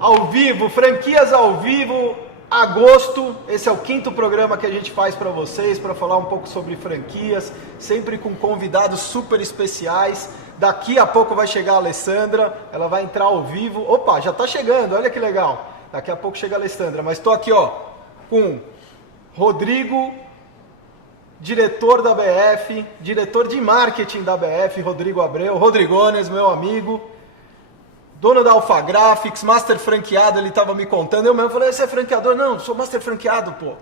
Ao vivo, franquias ao vivo, agosto. Esse é o 5º programa que a gente faz para vocês, para falar um pouco sobre franquias, sempre com convidados super especiais. Daqui a pouco vai chegar a Alessandra, ela vai entrar ao vivo. Opa, já está chegando, olha que legal. Daqui a pouco chega a Alessandra, mas estou aqui com Rodrigo, diretor da BF, diretor de marketing da BF, Rodrigo Abreu, Rodrigones, meu amigo, dono da Alpha Graphics, master franqueado, ele estava me contando, eu mesmo falei, você é franqueador? Não, sou master franqueado, pô.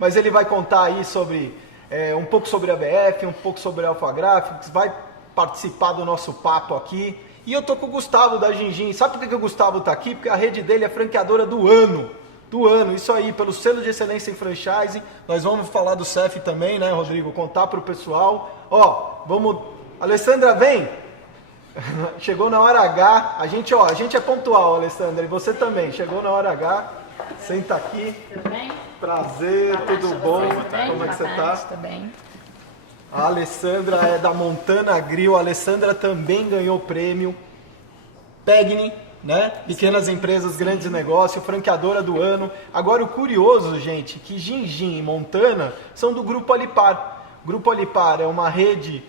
Mas ele vai contar aí sobre, um pouco sobre a BF, um pouco sobre a Alpha Graphics, vai participar do nosso papo aqui. E eu tô com o Gustavo da Gingin. Sabe por que o Gustavo tá aqui? Porque a rede dele é franqueadora do ano. Isso aí, pelo selo de excelência em franchise. Nós vamos falar do CEF também, né, Rodrigo? Contar pro pessoal. Vamos... Alessandra, vem! Chegou na hora H. A gente é pontual, Alessandra, e você também. Chegou na hora H. Senta aqui. Tudo bem? Prazer, tudo bom? Como é que você tá? Tudo bem. A Alessandra é da Montana Grill. A Alessandra também ganhou prêmio PEGNI, né? Pequenas Empresas, Grandes Negócios, franqueadora do ano. Agora o curioso, gente, que Gingin e Montana são do Grupo Alipar. Grupo Alipar é uma rede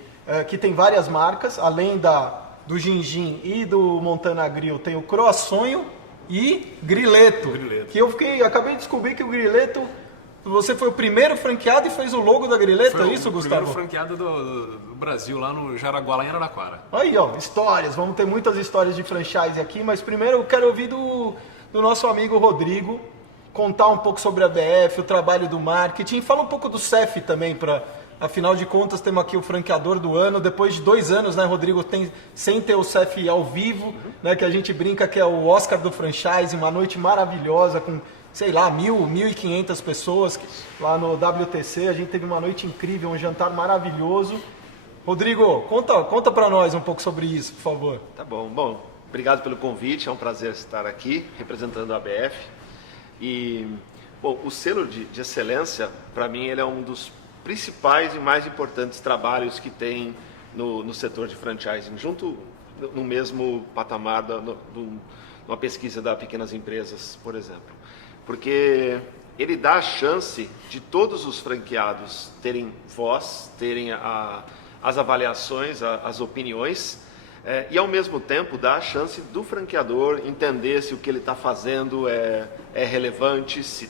que tem várias marcas, além do Gingin e do Montana Grill, tem o Croassonho e Grileto. Que acabei de descobrir que o Grileto, você foi o primeiro franqueado e fez o logo da Grileto, é isso, Gustavo? Foi o primeiro franqueado do Brasil, lá no Jaraguá, lá em Araraquara. Aí, histórias. Vamos ter muitas histórias de franchise aqui, mas primeiro eu quero ouvir do nosso amigo Rodrigo, contar um pouco sobre a BF, o trabalho do marketing. Fala um pouco do CEF também, afinal de contas temos aqui o franqueador do ano. Depois de 2 anos, né, Rodrigo, sem ter o CEF ao vivo, né, que a gente brinca que é o Oscar do franchise, uma noite maravilhosa com... sei lá, 1.500 pessoas lá no WTC. A gente teve uma noite incrível, um jantar maravilhoso. Rodrigo, conta para nós um pouco sobre isso, por favor. Tá bom. Bom, obrigado pelo convite, é um prazer estar aqui representando a ABF. E, bom, o selo de excelência, para mim, ele é um dos principais e mais importantes trabalhos que tem no setor de franchising, junto no mesmo patamar numa pesquisa da Pequenas Empresas, por exemplo. Porque ele dá a chance de todos os franqueados terem voz, terem as avaliações, as opiniões, e ao mesmo tempo dá a chance do franqueador entender se o que ele está fazendo é relevante, se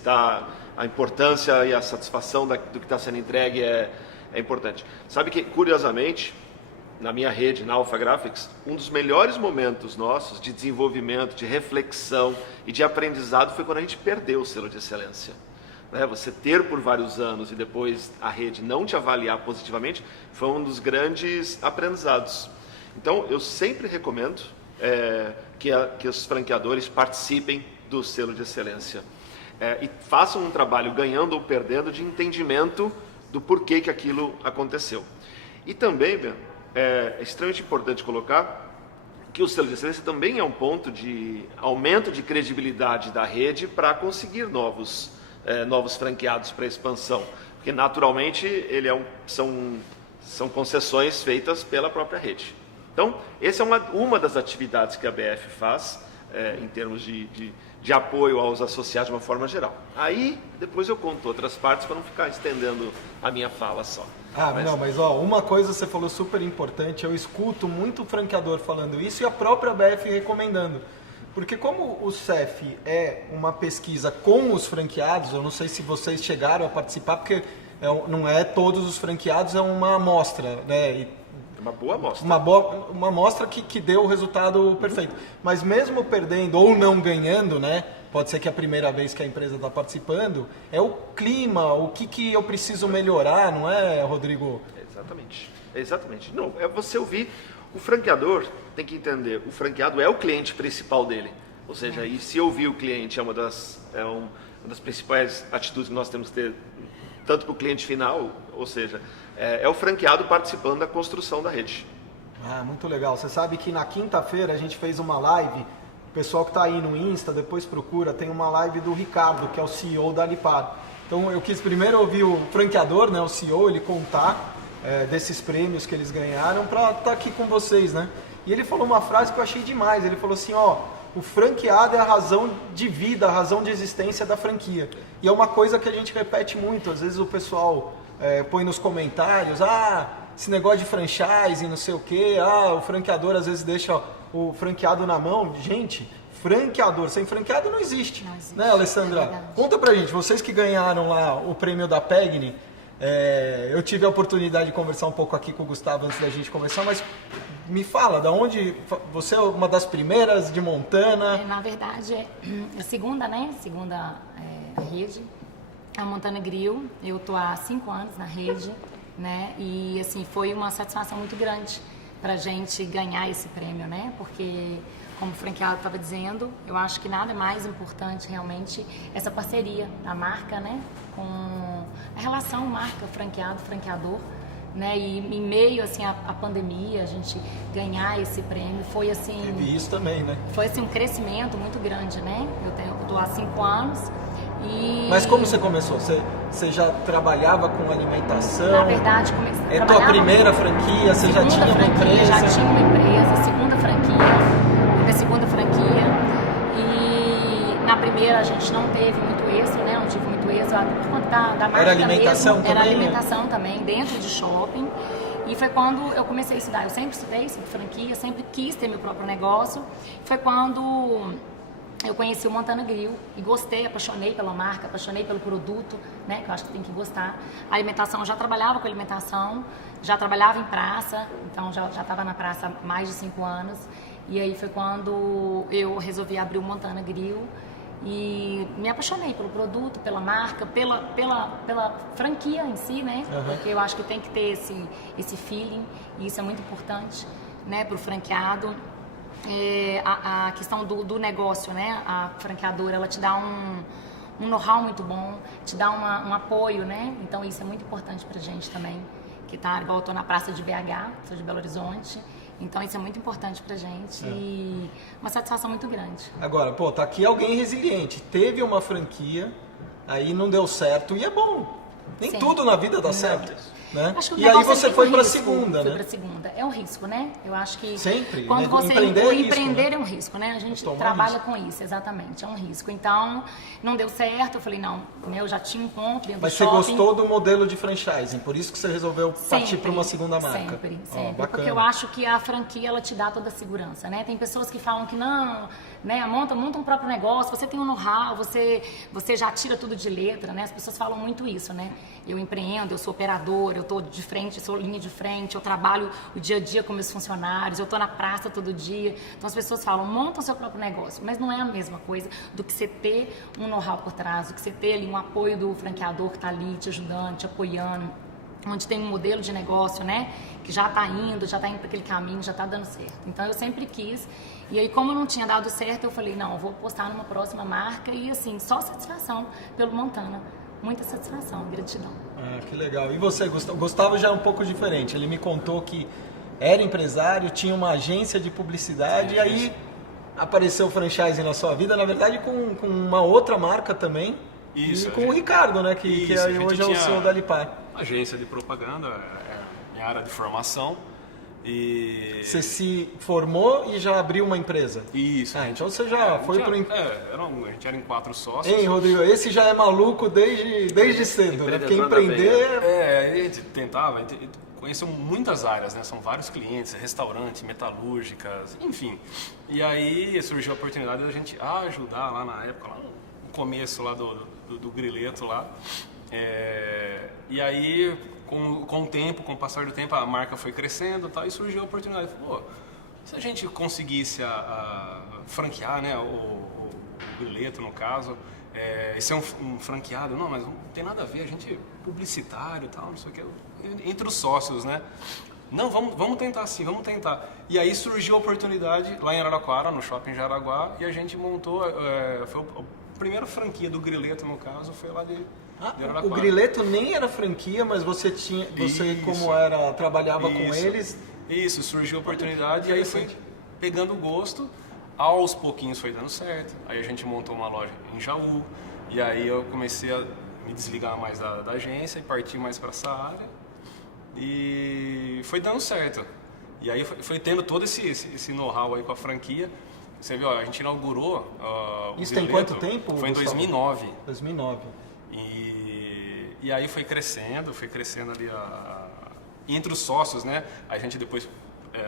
a importância e a satisfação do que está sendo entregue é importante. Sabe que, curiosamente, na minha rede, na Alpha Graphics, um dos melhores momentos nossos de desenvolvimento, de reflexão e de aprendizado foi quando a gente perdeu o selo de excelência. Você ter por vários anos e depois a rede não te avaliar positivamente foi um dos grandes aprendizados. Então, eu sempre recomendo que os franqueadores participem do selo de excelência e façam um trabalho ganhando ou perdendo de entendimento do porquê que aquilo aconteceu. E também, Ben, é extremamente importante colocar que o selo de excelência também é um ponto de aumento de credibilidade da rede para conseguir novos franqueados para expansão, porque naturalmente são concessões feitas pela própria rede. Então, essa é uma das atividades que a BF faz em termos de apoio aos associados de uma forma geral. Aí, depois eu conto outras partes para não ficar estendendo a minha fala só. Mas uma coisa você falou super importante, eu escuto muito franqueador falando isso e a própria BF recomendando. Porque como o CEF é uma pesquisa com os franqueados, eu não sei se vocês chegaram a participar, porque não é todos os franqueados, é uma amostra, né? Uma boa amostra. Uma amostra que deu o resultado perfeito. Mas mesmo perdendo ou não ganhando, né? Pode ser que é a primeira vez que a empresa está participando, é o clima, o que eu preciso melhorar, não é, Rodrigo? Exatamente. Não, é você ouvir. O franqueador tem que entender, o franqueado é o cliente principal dele. Ou seja, e se ouvir o cliente é uma das principais atitudes que nós temos que ter, tanto para o cliente final, ou seja, é o franqueado participando da construção da rede. Muito legal. Você sabe que na quinta-feira a gente fez uma live, o pessoal que está aí no Insta, depois procura, tem uma live do Ricardo, que é o CEO da Alipar. Então eu quis primeiro ouvir o franqueador, né, o CEO, ele contar desses prêmios que eles ganharam para estar aqui com vocês, né? E ele falou uma frase que eu achei demais, ele falou assim, o franqueado é a razão de vida, a razão de existência da franquia. E é uma coisa que a gente repete muito, às vezes o pessoal põe nos comentários, esse negócio de franchise, não sei o quê, o franqueador às vezes deixa o franqueado na mão. Gente, franqueador, sem franqueado não existe. Não existe, né, Alessandra? Conta pra gente, vocês que ganharam lá o prêmio da PEGNI, eu tive a oportunidade de conversar um pouco aqui com o Gustavo antes da gente conversar, mas me fala, da onde você é uma das primeiras de Montana? Na verdade, a segunda, né? Segunda rede, a Montana Grill. Eu tô há 5 anos na rede, né? E assim, foi uma satisfação muito grande pra gente ganhar esse prêmio, né? Porque, como o franqueado estava dizendo, eu acho que nada é mais importante realmente essa parceria da marca, né? Com a relação marca franqueado, franqueador, né? E em meio assim à pandemia, a gente ganhar esse prêmio foi assim. Teve isso também, né? Foi assim um crescimento muito grande, né? Eu tô há 5 anos e. Mas como você começou? Você já trabalhava com alimentação? Na verdade, comecei. É tua primeira franquia? Você já tinha uma empresa? Já tinha uma empresa, segunda franquia. E na primeira a gente não teve muito êxito, né? Não tive muito êxito por conta da marca. Era alimentação mesmo. também? Era alimentação também, dentro de shopping. E foi quando eu comecei a estudar. Eu sempre estudei sobre franquia, sempre quis ter meu próprio negócio. Foi quando eu conheci o Montana Grill e gostei, apaixonei pela marca, apaixonei pelo produto, né? Que eu acho que tem que gostar. A alimentação, eu já trabalhava com alimentação, já trabalhava em praça, então já estava na praça há mais de 5 anos. E aí foi quando eu resolvi abrir o Montana Grill e me apaixonei pelo produto, pela marca, pela franquia em si, né? Porque eu acho que tem que ter esse feeling e isso é muito importante, né? Para o franqueado. A questão do negócio, né? A franqueadora, ela te dá um know-how muito bom, te dá um apoio, né? Então isso é muito importante pra gente também, que tá, igual eu tô na praça de BH, sou de Belo Horizonte, então isso é muito importante pra gente e uma satisfação muito grande. Agora, tá aqui alguém resiliente, teve uma franquia, aí não deu certo e é bom, nem Sim. tudo na vida dá certo. Né? Acho que o e aí negócio você é foi um para a risco, segunda, foi né? para segunda. É um risco, né? Eu acho que sempre. Quando você empreender é risco, empreender né? é um risco, né? A gente Tomar trabalha risco. com isso, exatamente. É um risco. Então, não deu certo. Eu falei, não, né, eu já tinha um ponto dentro Mas do você shopping. gostou do modelo de franchising, por isso que você resolveu partir para uma segunda marca. Sempre. Bacana. Porque eu acho que a franquia, ela te dá toda a segurança, né? Tem pessoas que falam que não, né? Monta um próprio negócio, você tem um know-how, você já tira tudo de letra, né? As pessoas falam muito isso, né? Eu empreendo, eu sou operadora, eu tô de frente, sou linha de frente, eu trabalho o dia a dia com meus funcionários, eu tô na praça todo dia. Então as pessoas falam, monta o seu próprio negócio, mas não é a mesma coisa do que você ter um know-how por trás, do que você ter ali um apoio do franqueador que tá ali te ajudando, te apoiando, onde tem um modelo de negócio, né, que já tá indo para aquele caminho, já tá dando certo. Então eu sempre quis, e aí como não tinha dado certo, eu falei, não, eu vou postar numa próxima marca e assim, só satisfação pelo Montana. Muita satisfação, gratidão. Que legal. E você, Gustavo? Gustavo já é um pouco diferente. Ele me contou que era empresário, tinha uma agência de publicidade e aí apareceu o franchise na sua vida, na verdade com uma outra marca também. Isso, e com o Ricardo, né? Que hoje é o CEO da Lipar. Agência de propaganda, minha área de formação. E... Você se formou e já abriu uma empresa? Isso. Então você já foi pro... a gente era em 4 sócios. Hein, Rodrigo? Esse já é maluco desde cedo, né? Porque empreender... a gente tentava, conheceu muitas áreas, né? São vários clientes, restaurantes, metalúrgicas, enfim. E aí surgiu a oportunidade da gente ajudar lá na época, lá no começo lá do grileto lá. E aí... Com o tempo, com o passar do tempo, a marca foi crescendo e tal, e surgiu a oportunidade. Pô, se a gente conseguisse franquear, né, o grileto, no caso, ser um franqueado, não, mas não tem nada a ver, a gente é publicitário e tal, não sei o que, entre os sócios, né? Não, vamos tentar sim, vamos tentar. E aí surgiu a oportunidade lá em Araraquara, no shopping Jaraguá, e a gente montou, foi a primeira franquia do grileto, no caso, foi lá de o grileto nem era franquia, mas você trabalhava com eles. Isso, surgiu a oportunidade e aí foi pegando gosto, aos pouquinhos foi dando certo. Aí a gente montou uma loja em Jaú, e aí eu comecei a me desligar mais da agência e partir mais para essa área. E foi dando certo. E aí foi tendo todo esse know-how aí com a franquia. Você viu, a gente inaugurou o Isso tem quanto tempo? Foi em Gustavo? 2009. 2009. E aí foi crescendo ali entre os sócios, né? A gente depois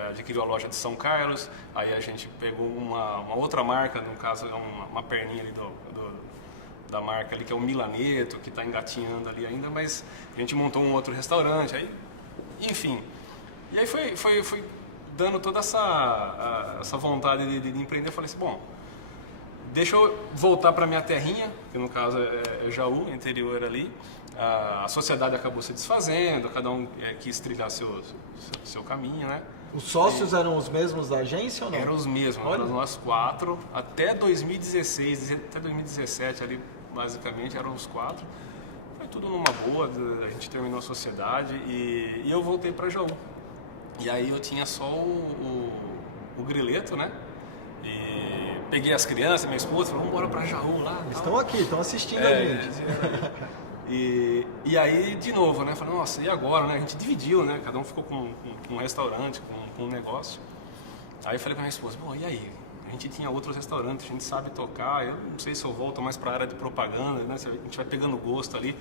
adquiriu a loja de São Carlos, aí a gente pegou uma outra marca, no caso uma perninha ali da marca ali, que é o Milaneto, que está engatinhando ali ainda, mas a gente montou um outro restaurante, aí, enfim. E aí foi dando toda essa vontade de empreender. Eu falei assim, bom, deixa eu voltar para minha terrinha, que no caso é Jaú, interior ali. A sociedade acabou se desfazendo, cada um quis trilhar seu caminho, né? Os sócios eram os mesmos da agência ou não? Eram os mesmos, Olha. eram nós 4, até 2016, até 2017 ali, basicamente, eram os 4. Foi tudo numa boa, a gente terminou a sociedade e eu voltei para Jaú. E aí eu tinha só o grileto, né? E peguei as crianças, minha esposa, falou, vamos embora para Jaú lá. Eles estão aqui, estão assistindo a gente. E aí, de novo, né? Falei, nossa, e agora, né? A gente dividiu, né? Cada um ficou com um restaurante, com um negócio. Aí eu falei pra minha esposa, bom, e aí? A gente tinha outros restaurantes, a gente sabe tocar, eu não sei se eu volto mais pra área de propaganda, né? Se a gente vai pegando gosto ali.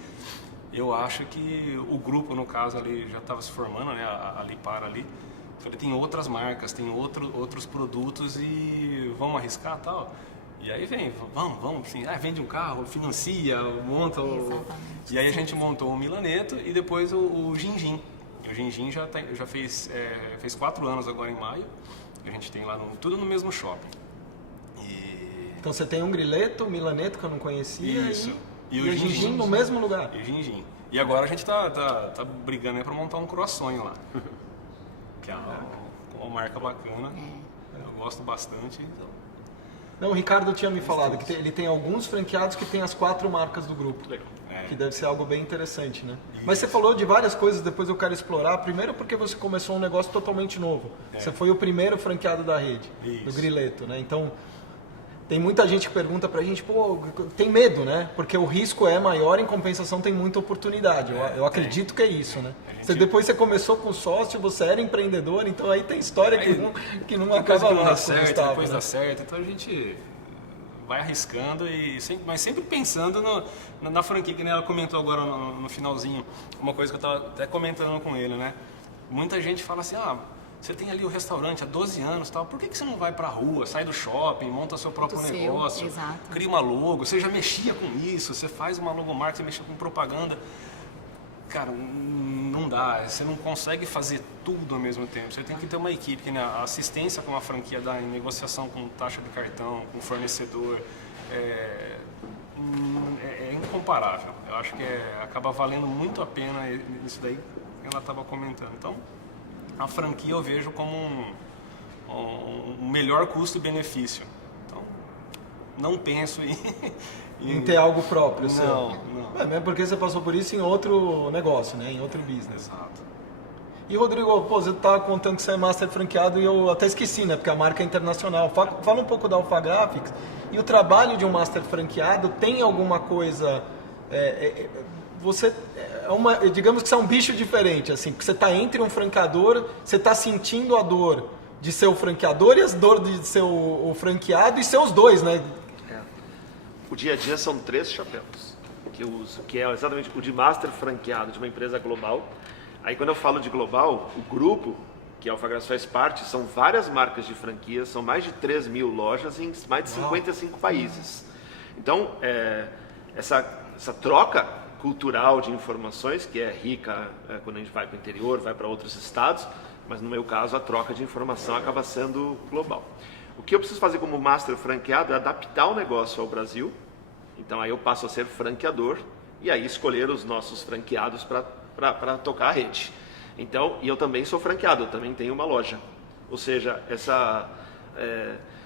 Eu acho que o grupo, no caso, ali já estava se formando, né? A Lipar ali. Eu falei, tem outras marcas, tem outros produtos e vamos arriscar e tal. E aí vamos, assim, Exatamente. vende um carro, financia, monta E aí a gente montou o Milaneto e depois o Gin-Gin. O Gin-Gin já fez 4 anos agora em maio. A gente tem lá tudo no mesmo shopping. Então você tem um grileto, um Milaneto que eu não conhecia. Isso. E o Gin-Gin no mesmo lugar. E o Gin-Gin. E agora a gente tá brigando aí pra montar um croissant lá. Que é uma marca bacana. Eu gosto bastante. Então. Não, o Ricardo tinha me falado que ele tem alguns franqueados que tem as 4 marcas do grupo. Legal. Que deve ser algo bem interessante, né? Mas você falou de várias coisas, depois eu quero explorar. Primeiro porque você começou um negócio totalmente novo. Você foi o primeiro franqueado da rede, do Grileto, né? Então, tem muita gente que pergunta pra gente, pô, tem medo, né? Porque o risco é maior, em compensação tem muita oportunidade. Eu acredito que é isso, né? Depois você começou com sócio, você era empreendedor, então aí tem história que não acaba mais. Depois dá certo, então a gente vai arriscando, mas sempre pensando na franquia, que nem ela comentou agora no finalzinho, uma coisa que eu estava até comentando com ele, né? Muita gente fala assim, você tem ali o restaurante há 12 anos, tal, por que você não vai para a rua, sai do shopping, monta seu próprio negócio, cria uma logo, você já mexia com isso, você faz uma logomarca, você mexe com propaganda. Cara, não dá, você não consegue fazer tudo ao mesmo tempo, você tem que ter uma equipe, que, né, a assistência com a franquia dá em negociação com taxa de cartão, com fornecedor, é incomparável. Eu acho que acaba valendo muito a pena isso daí que ela estava comentando. Então, a franquia eu vejo como um melhor custo-benefício. Então, não penso em ter algo próprio. Não. Mesmo porque você passou por isso em outro negócio, né? Em outro business. Exato. E Rodrigo, você estava contando que você é master franqueado e eu até esqueci, né? Porque a marca é internacional. Fala um pouco da Alpha Graphics. E o trabalho de um master franqueado tem alguma coisa... digamos que você é um bicho diferente, assim, porque você está entre um franqueador, você está sentindo a dor de ser o franqueador e as dores de ser o franqueado e ser os dois, né? O dia a dia são 3 chapéus que eu uso, que é exatamente o de master franqueado de uma empresa global. Aí quando eu falo de global, o grupo que a Alpha Graphics faz parte, são várias marcas de franquias, são mais de 3 mil lojas em mais de 55 países. Então, essa troca cultural de informações, que é rica quando a gente vai para o interior, vai para outros estados, mas no meu caso a troca de informação acaba sendo global. O que eu preciso fazer como master franqueado é adaptar o negócio ao Brasil, então aí eu passo a ser franqueador e aí escolher os nossos franqueados para tocar a rede. Então, e eu também sou franqueado, eu também tenho uma loja, ou seja,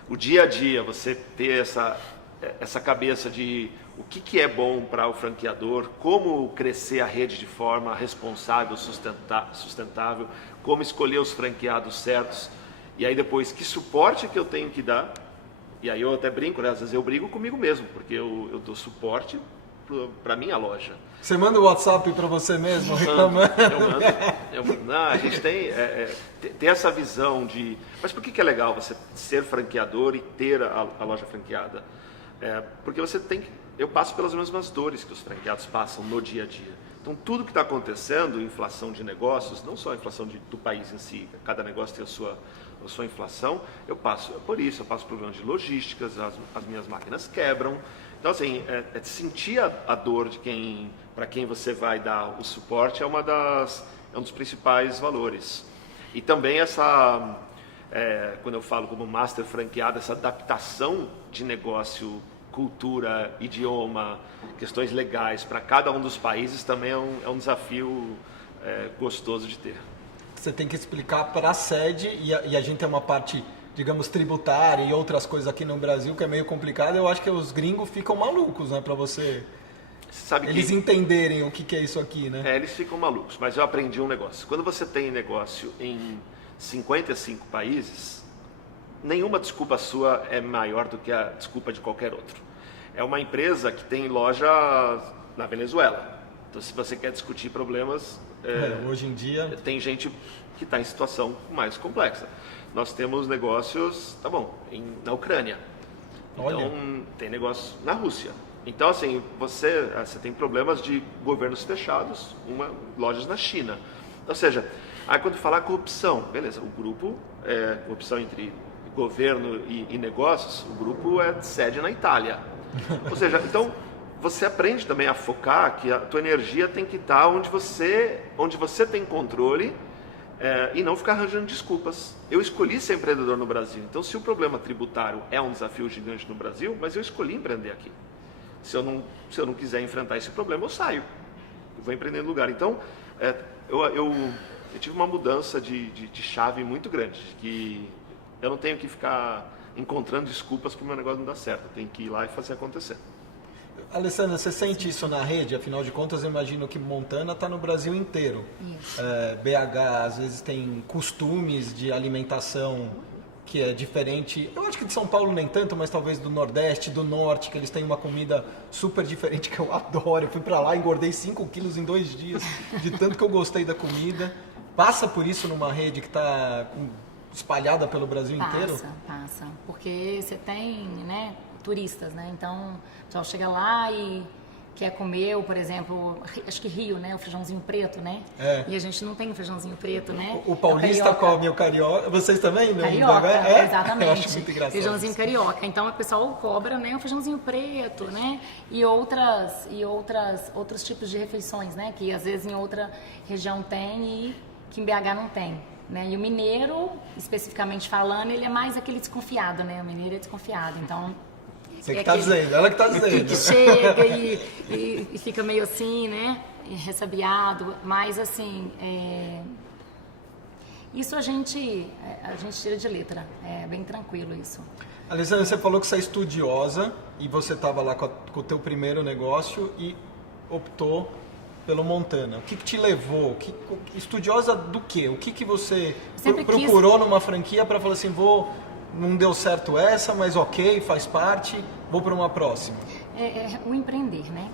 o dia a dia, você ter essa cabeça de o que é bom para o franqueador, como crescer a rede de forma responsável, sustentável, como escolher os franqueados certos, e aí depois que suporte que eu tenho que dar, e aí eu até brinco, né? Às vezes eu brigo comigo mesmo, porque eu dou suporte para minha loja. Você manda o WhatsApp para você mesmo reclamando? Eu mando. Não, a gente tem essa visão de... Mas por que é legal você ser franqueador e ter a loja franqueada? Porque você tem... Eu passo pelas mesmas dores que os franqueados passam no dia a dia. Então, tudo que está acontecendo, inflação de negócios, não só a inflação do país em si, cada negócio tem a sua inflação, eu passo por isso, eu passo problemas de logísticas, as minhas máquinas quebram. Então, assim, sentir a dor de para quem você vai dar o suporte é um dos principais valores. E também quando eu falo como master franqueado, essa adaptação de negócio, cultura, idioma, questões legais para cada um dos países também é um desafio gostoso de ter. Você tem que explicar para a sede e a gente tem uma parte, digamos, tributária e outras coisas aqui no Brasil que é meio complicado. Eu acho que os gringos ficam malucos, né, para eles entenderem o que é isso aqui, né? Eles ficam malucos, mas eu aprendi um negócio. Quando você tem negócio em 55 países, nenhuma desculpa sua é maior do que a desculpa de qualquer outro. É uma empresa que tem loja na Venezuela. Então, se você quer discutir problemas... hoje em dia... Tem gente que está em situação mais complexa. Nós temos negócios, na Ucrânia. Olha. Então, tem negócios na Rússia. Então, assim, você tem problemas de governos fechados, lojas na China. Ou seja, aí quando falar corrupção, beleza, o grupo, corrupção entre governo e negócios, o grupo é sede na Itália. Ou seja, então você aprende também a focar que a tua energia tem que estar onde você tem controle e não ficar arranjando desculpas. Eu escolhi ser empreendedor no Brasil, então se o problema tributário é um desafio gigante no Brasil, mas eu escolhi empreender aqui. Se eu não quiser enfrentar esse problema, eu saio. Eu vou empreender no lugar. Então, eu tive uma mudança de chave muito grande, que eu não tenho que ficar encontrando desculpas para o meu negócio não dar certo. Eu tenho que ir lá e fazer acontecer. Alessandra, você sente isso na rede? Afinal de contas, eu imagino que Montana está no Brasil inteiro. Isso. BH, às vezes, tem costumes de alimentação que é diferente. Eu acho que de São Paulo nem tanto, mas talvez do Nordeste, do Norte, que eles têm uma comida super diferente que eu adoro. Eu fui para lá, engordei 5 quilos em 2 dias, de tanto que eu gostei da comida. Passa por isso numa rede que está espalhada pelo Brasil inteiro? Passa. Porque você tem, né, turistas, né? Então, o pessoal chega lá e quer comer, por exemplo, acho que Rio, né? O feijãozinho preto, né? E a gente não tem o feijãozinho preto, né? O paulista come o carioca. Vocês também? Carioca, exatamente. Eu acho muito engraçado. Feijãozinho carioca. Então, o pessoal cobra, né? O feijãozinho preto, né? E outros tipos de refeições, né? Que às vezes em outra região tem e que em BH não tem. Né? E o mineiro, especificamente falando, ele é mais aquele desconfiado, né? O mineiro é desconfiado, então... Você que está dizendo, ela que está dizendo. Que chega e fica meio assim, né? Ressabiado, mas assim... Isso a gente tira de letra, é bem tranquilo isso. Alessandra, você falou que você é estudiosa e você estava lá com o teu primeiro negócio e optou pelo Montana. O que te levou? Estudiosa do quê? O que você procurou numa franquia para falar assim, não deu certo essa, mas ok, faz parte, vou para uma próxima? O empreender, né?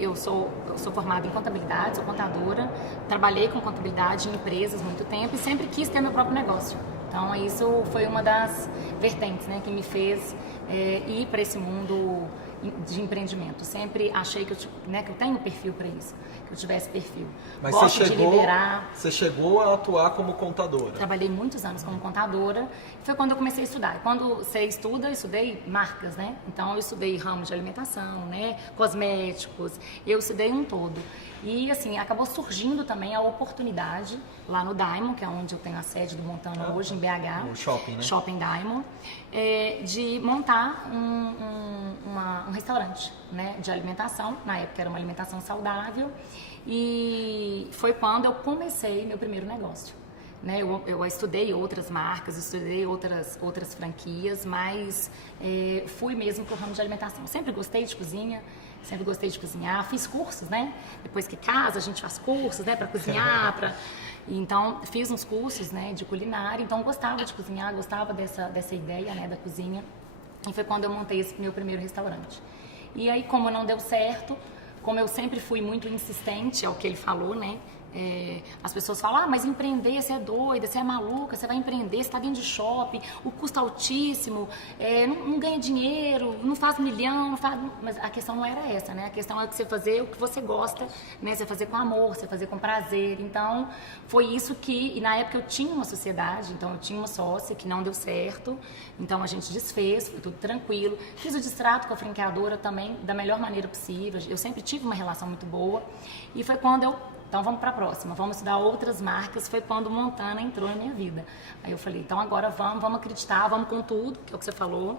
Eu sou formada em contabilidade, sou contadora, trabalhei com contabilidade em empresas muito tempo e sempre quis ter meu próprio negócio. Então, isso foi uma das vertentes, né, que me fez ir para esse mundo de empreendimento. Sempre achei que eu tenho perfil para isso, que eu tivesse perfil. Mas gosto de liderar. Você chegou a atuar como contadora? Trabalhei muitos anos como contadora. Foi quando eu comecei a estudar. Quando você estuda, eu estudei marcas, né? Então, eu estudei ramo de alimentação, né? Cosméticos. Eu estudei um todo. E, assim, acabou surgindo também a oportunidade lá no Diamond, que é onde eu tenho a sede do Montana hoje, em BH. O shopping, né? Shopping Diamond. De montar um restaurante, né? De alimentação. Na época era uma alimentação saudável. E foi quando eu comecei meu primeiro negócio. Né? Eu estudei outras marcas, estudei outras franquias, mas fui mesmo para o ramo de alimentação. Sempre gostei de cozinha, sempre gostei de cozinhar, fiz cursos, né? Depois que casa, a gente faz cursos, né, para cozinhar, então fiz uns cursos, né, de culinária, então gostava de cozinhar, gostava dessa ideia, né, da cozinha, e foi quando eu montei esse meu primeiro restaurante. E aí, como não deu certo, como eu sempre fui muito insistente, é o que ele falou, né? As pessoas falam, mas empreender, você é doida, você é maluca, você vai empreender, você está dentro de shopping, o custo altíssimo, não ganha dinheiro, não faz milhão, não faz... Mas a questão não era essa, né? A questão é você fazer o que você gosta, né? Você fazer com amor, você fazer com prazer. Então, foi isso e na época eu tinha uma sociedade, então eu tinha uma sócia que não deu certo, então a gente desfez, foi tudo tranquilo. Fiz o distrato com a franqueadora também da melhor maneira possível, eu sempre tive uma relação muito boa, e foi quando então vamos para a próxima, vamos estudar outras marcas, foi quando Montana entrou na minha vida. Aí eu falei, então agora vamos acreditar, vamos com tudo, que é o que você falou.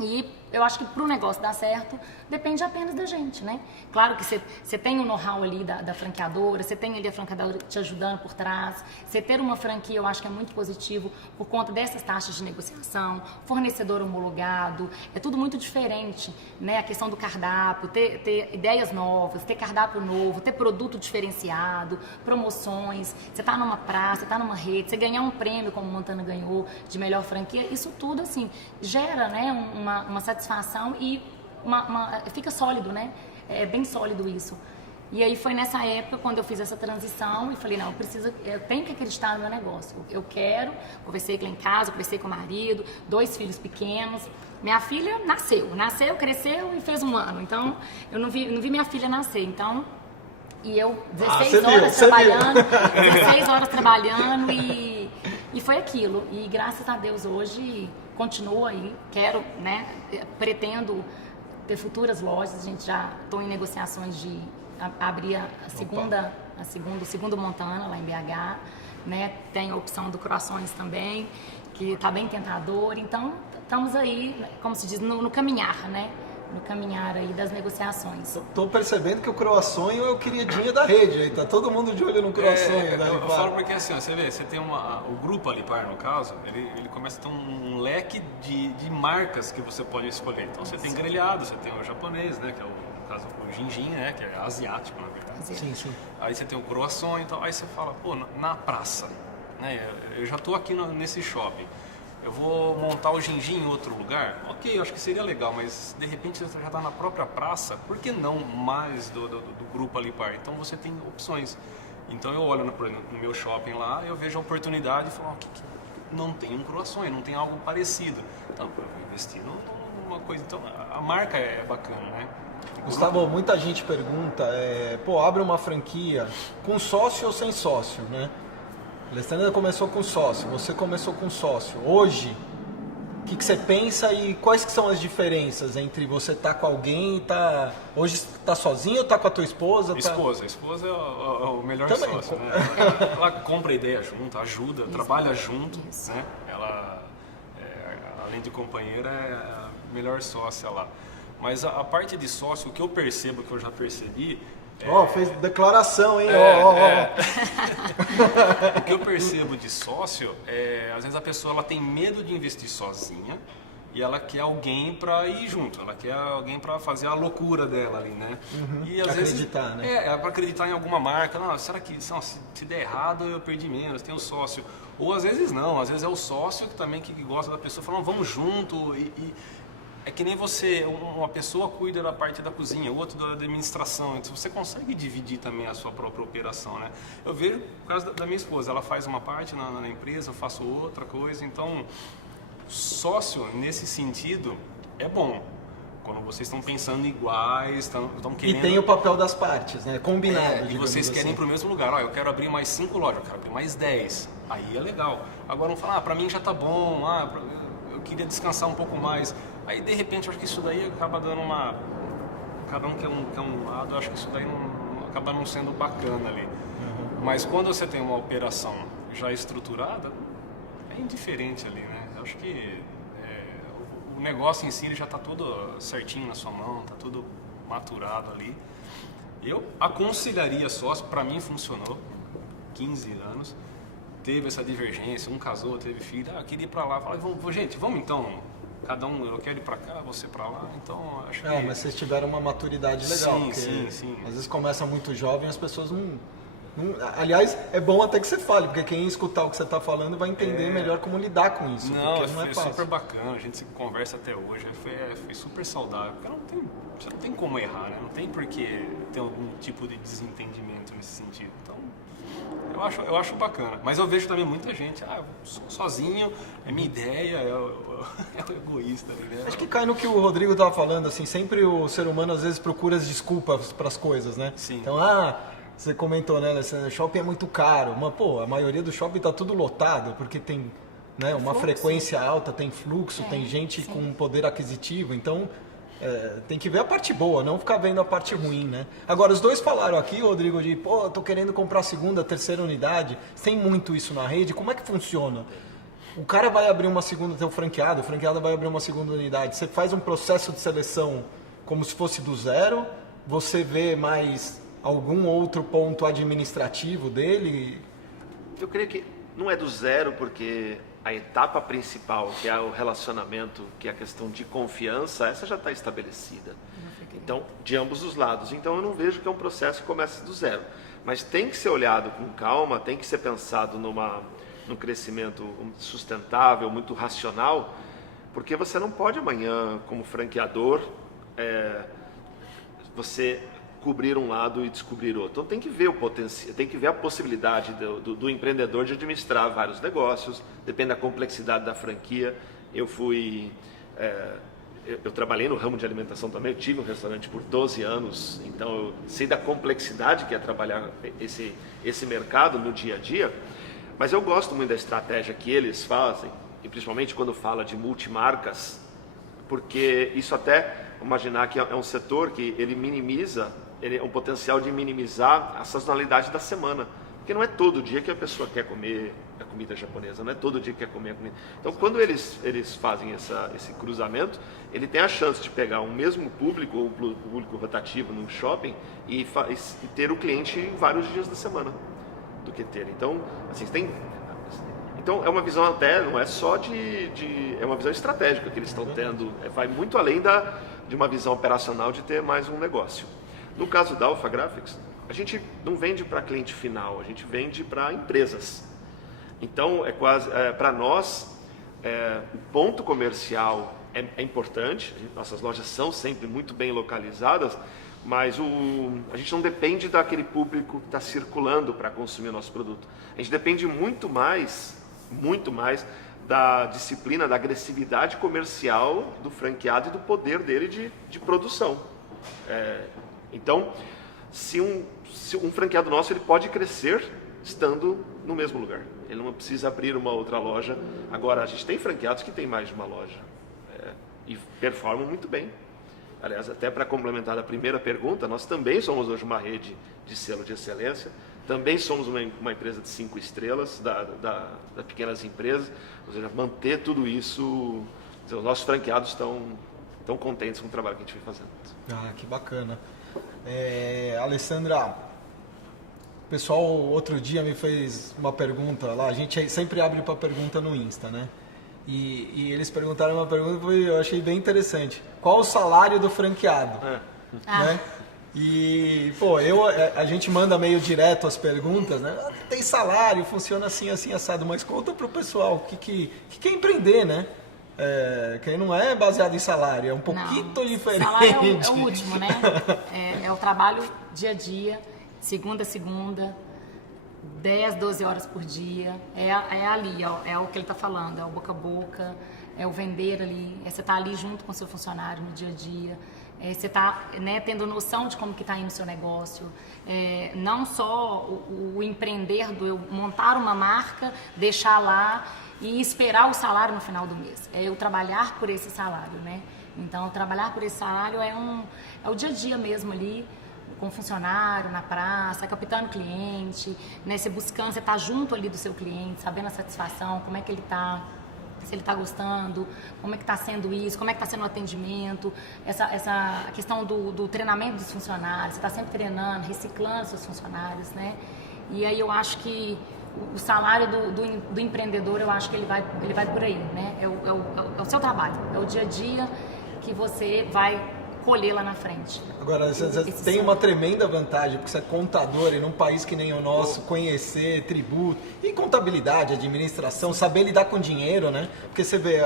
E eu acho que para o negócio dar certo, depende apenas da gente, né? Claro que você tem o know-how ali da franqueadora, você tem ali a franqueadora te ajudando por trás. Você ter uma franquia, eu acho que é muito positivo por conta dessas taxas de negociação, fornecedor homologado, é tudo muito diferente, né? A questão do cardápio, ter ideias novas, ter cardápio novo, ter produto diferenciado, promoções, você tá numa praça, você tá numa rede, você ganhar um prêmio como o Montana ganhou de melhor franquia, isso tudo, assim, gera, né, uma satisfação e fica sólido, né? É bem sólido isso. E aí foi nessa época quando eu fiz essa transição e falei, não, eu tenho que acreditar no meu negócio. Eu quero, conversei lá em casa, conversei com o marido, 2 filhos pequenos. Minha filha nasceu, cresceu e fez 1 ano. Então, eu não vi minha filha nascer. Então, e eu 16 horas trabalhando, 16 horas trabalhando e foi aquilo. E graças a Deus hoje continua aí, quero, né, pretendo ter futuras lojas, a gente já estou em negociações de abrir o segundo Montana lá em BH, né, tem a opção do Croações também, que está bem tentador, então estamos aí, como se diz, no caminhar, né, no caminhar aí das negociações. Tô percebendo que o croissant é o queridinho da rede, aí tá todo mundo de olho no croissant. Eu falo porque assim, ó, você vê, você tem o grupo Alipar, no caso, ele começa a ter um leque de marcas que você pode escolher. Então você tem grelhado, você tem o japonês, né, que é no caso o ginjin, né, que é asiático, na verdade. Sim. Aí você tem o croissant, então aí você fala, pô, na praça, né, eu já tô aqui nesse shopping. Eu vou montar o ginjin em outro lugar? Ok, eu acho que seria legal, mas de repente você já está na própria praça, por que não mais do grupo Alipar? Então você tem opções. Então eu olho, por exemplo, no meu shopping lá, eu vejo a oportunidade e falo, que não tem um croissant, não tem algo parecido. Então eu vou investir numa coisa. Então a marca é bacana, né? Gustavo, muita gente pergunta, abre uma franquia com sócio ou sem sócio, né? Alessandra começou com sócio, você começou com sócio. Hoje, o que você pensa e quais que são as diferenças entre você estar com alguém e hoje está sozinho ou está com a tua esposa? Esposa é o melhor também, sócio, né? Ela compra ideia junto, ajuda, trabalha junto, né? Ela, além de companheira, é a melhor sócia lá. Mas a parte de sócio, o que eu percebo, que eu já percebi... fez declaração, hein? O que eu percebo de sócio às vezes a pessoa ela tem medo de investir sozinha e ela quer alguém para ir junto, ela quer alguém para fazer a loucura dela ali, né? E às vezes acreditar, né? É para acreditar em alguma marca. Não, será que se der errado eu perdi menos, tem o sócio. Ou às vezes não, às vezes é o sócio que gosta da pessoa, fala, vamos junto é que nem você, uma pessoa cuida da parte da cozinha, o outro da administração, então você consegue dividir também a sua própria operação, né? Eu vejo por causa da minha esposa, ela faz uma parte na empresa, eu faço outra coisa, então sócio nesse sentido é bom. Quando vocês estão pensando iguais, estão querendo... E tem o papel das partes, né? Combinado. E vocês querem ir para o mesmo lugar. Eu quero abrir mais 5 lojas, eu quero abrir mais 10. Aí é legal. Agora não falar, para mim já tá bom, eu queria descansar um pouco mais. Aí de repente eu acho que isso daí acaba dando cada um quer um lado, eu acho que isso daí acaba não sendo bacana ali. Mas quando você tem uma operação já estruturada, é indiferente ali, né? Eu acho que o negócio em si ele já está tudo certinho na sua mão, está tudo maturado ali. Eu aconselharia sócio, para mim funcionou, 15 anos, teve essa divergência, um casou, teve filho, queria ir para lá, falei, gente, vamos então... Cada um, eu quero ir para cá, você para lá, então acho que... mas vocês tiveram uma maturidade legal, sim. Às vezes começa muito jovem, as pessoas não Aliás, é bom até que você fale, porque quem escutar o que você está falando vai entender melhor como lidar com isso. Não, porque não é foi fácil. super bacana, a gente se conversa até hoje, foi super saudável, porque você não tem como errar, né? Não tem por que ter algum tipo de desentendimento nesse sentido. Então, eu acho bacana. Mas eu vejo também muita gente, eu sou sozinho, é minha ideia, é o egoísta. Né? Acho que cai no que o Rodrigo estava falando, assim, sempre o ser humano às vezes procura as desculpas para as coisas, né? Sim. Então, você comentou, né, o shopping é muito caro, mas, a maioria do shopping está tudo lotado, porque tem, né, uma frequência alta, tem fluxo, tem gente com poder aquisitivo, então tem que ver a parte boa, não ficar vendo a parte ruim, né? Agora, os dois falaram aqui, Rodrigo, de, tô querendo comprar a segunda, terceira unidade, tem muito isso na rede, como é que funciona? O cara vai abrir uma segunda, o franqueado vai abrir uma segunda unidade, você faz um processo de seleção como se fosse do zero, você vê mais algum outro ponto administrativo dele? Eu creio que não é do zero, porque a etapa principal, que é o relacionamento, que é a questão de confiança, essa já está estabelecida. Então, de ambos os lados. Então, eu não vejo que é um processo que comece do zero. Mas tem que ser olhado com calma, tem que ser pensado num crescimento sustentável, muito racional, porque você não pode amanhã, como franqueador, você cobrir um lado e descobrir outro. Então tem que ver o potencial, tem que ver a possibilidade do empreendedor de administrar vários negócios, depende da complexidade da franquia. Eu trabalhei no ramo de alimentação também, eu tive um restaurante por 12 anos, então eu sei da complexidade que é trabalhar esse mercado no dia a dia, mas eu gosto muito da estratégia que eles fazem, e principalmente quando fala de multimarcas, porque isso até, imaginar que é um setor que ele minimiza, ele é um potencial de minimizar a sazonalidade da semana, porque não é todo dia que a pessoa quer comer a comida japonesa, não é todo dia que quer comer a comida. Então, quando eles fazem esse cruzamento, ele tem a chance de pegar um mesmo público, ou público rotativo num shopping, e ter o cliente em vários dias da semana, do que ter. Então, assim, então é uma visão até, não é só é uma visão estratégica que eles estão tendo, vai muito além de uma visão operacional de ter mais um negócio. No caso da Alpha Graphics, a gente não vende para cliente final, a gente vende para empresas. Então, para nós, o ponto comercial é importante, nossas lojas são sempre muito bem localizadas, mas a gente não depende daquele público que está circulando para consumir o nosso produto. A gente depende muito mais da disciplina, da agressividade comercial do franqueado e do poder dele de produção. Então, se um franqueado nosso, ele pode crescer estando no mesmo lugar. Ele não precisa abrir uma outra loja. Agora, a gente tem franqueados que tem mais de uma loja e performam muito bem. Aliás, até para complementar a primeira pergunta, nós também somos hoje uma rede de selo de excelência, também somos uma empresa de 5 estrelas, da pequenas empresas, ou seja, manter tudo isso, os nossos franqueados estão contentes com o trabalho que a gente vem fazendo. Que bacana. Alessandra, o pessoal outro dia me fez uma pergunta lá, a gente sempre abre para pergunta no Insta, né? E eles perguntaram uma pergunta que eu achei bem interessante. Qual o salário do franqueado? Né? E, a gente manda meio direto as perguntas, né? Tem salário, funciona assim, assim, assado, mas conta pro pessoal o que é empreender, né? Que não é baseado em salário, é um pouquinho diferente. Salário é o último, né? É o trabalho dia a dia, segunda a segunda, 10, 12 horas por dia, é ali, é o que ele está falando, é o boca a boca, é o vender ali, você tá ali junto com o seu funcionário no dia a dia, você está, né, tendo noção de como que está indo o seu negócio, não só o empreender do eu montar uma marca, deixar lá e esperar o salário no final do mês, é eu trabalhar por esse salário, né? Então, trabalhar por esse salário é o dia a dia mesmo ali, com funcionário na praça, captando cliente, né? Você tá junto ali do seu cliente, sabendo a satisfação, como é que ele tá, se ele tá gostando, como é que tá sendo isso, como é que tá sendo o atendimento, essa questão do treinamento dos funcionários, você tá sempre treinando, reciclando seus funcionários, né? E aí eu acho que o salário do empreendedor, eu acho que ele vai por aí, né? É o seu trabalho, é o dia a dia que você vai colher lá na frente. Agora, você tem uma tremenda vantagem, porque você é contador e num país que nem o nosso, conhecer tributo e contabilidade, administração, saber lidar com dinheiro, né? Porque você vê,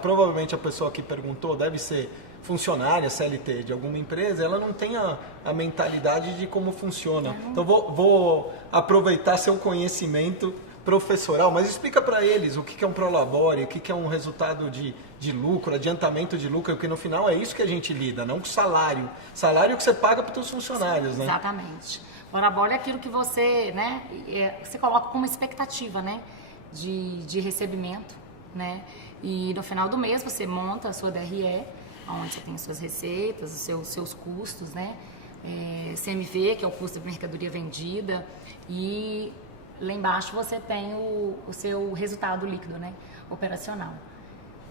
provavelmente a pessoa que perguntou deve ser funcionária, CLT de alguma empresa, ela não tem a mentalidade de como funciona. Então, vou aproveitar seu conhecimento professoral, mas explica para eles o que é um Prolabore, o que é um resultado de lucro, adiantamento de lucro, porque no final é isso que a gente lida, não com salário. Salário que você paga para os seus funcionários, né? Exatamente. Prolabore é aquilo que você, né, você coloca como expectativa, né, de recebimento, né, e no final do mês você monta a sua DRE, onde você tem as suas receitas, os seus custos, né, CMV, que é o custo da mercadoria vendida, e lá embaixo você tem o seu resultado líquido, né, operacional.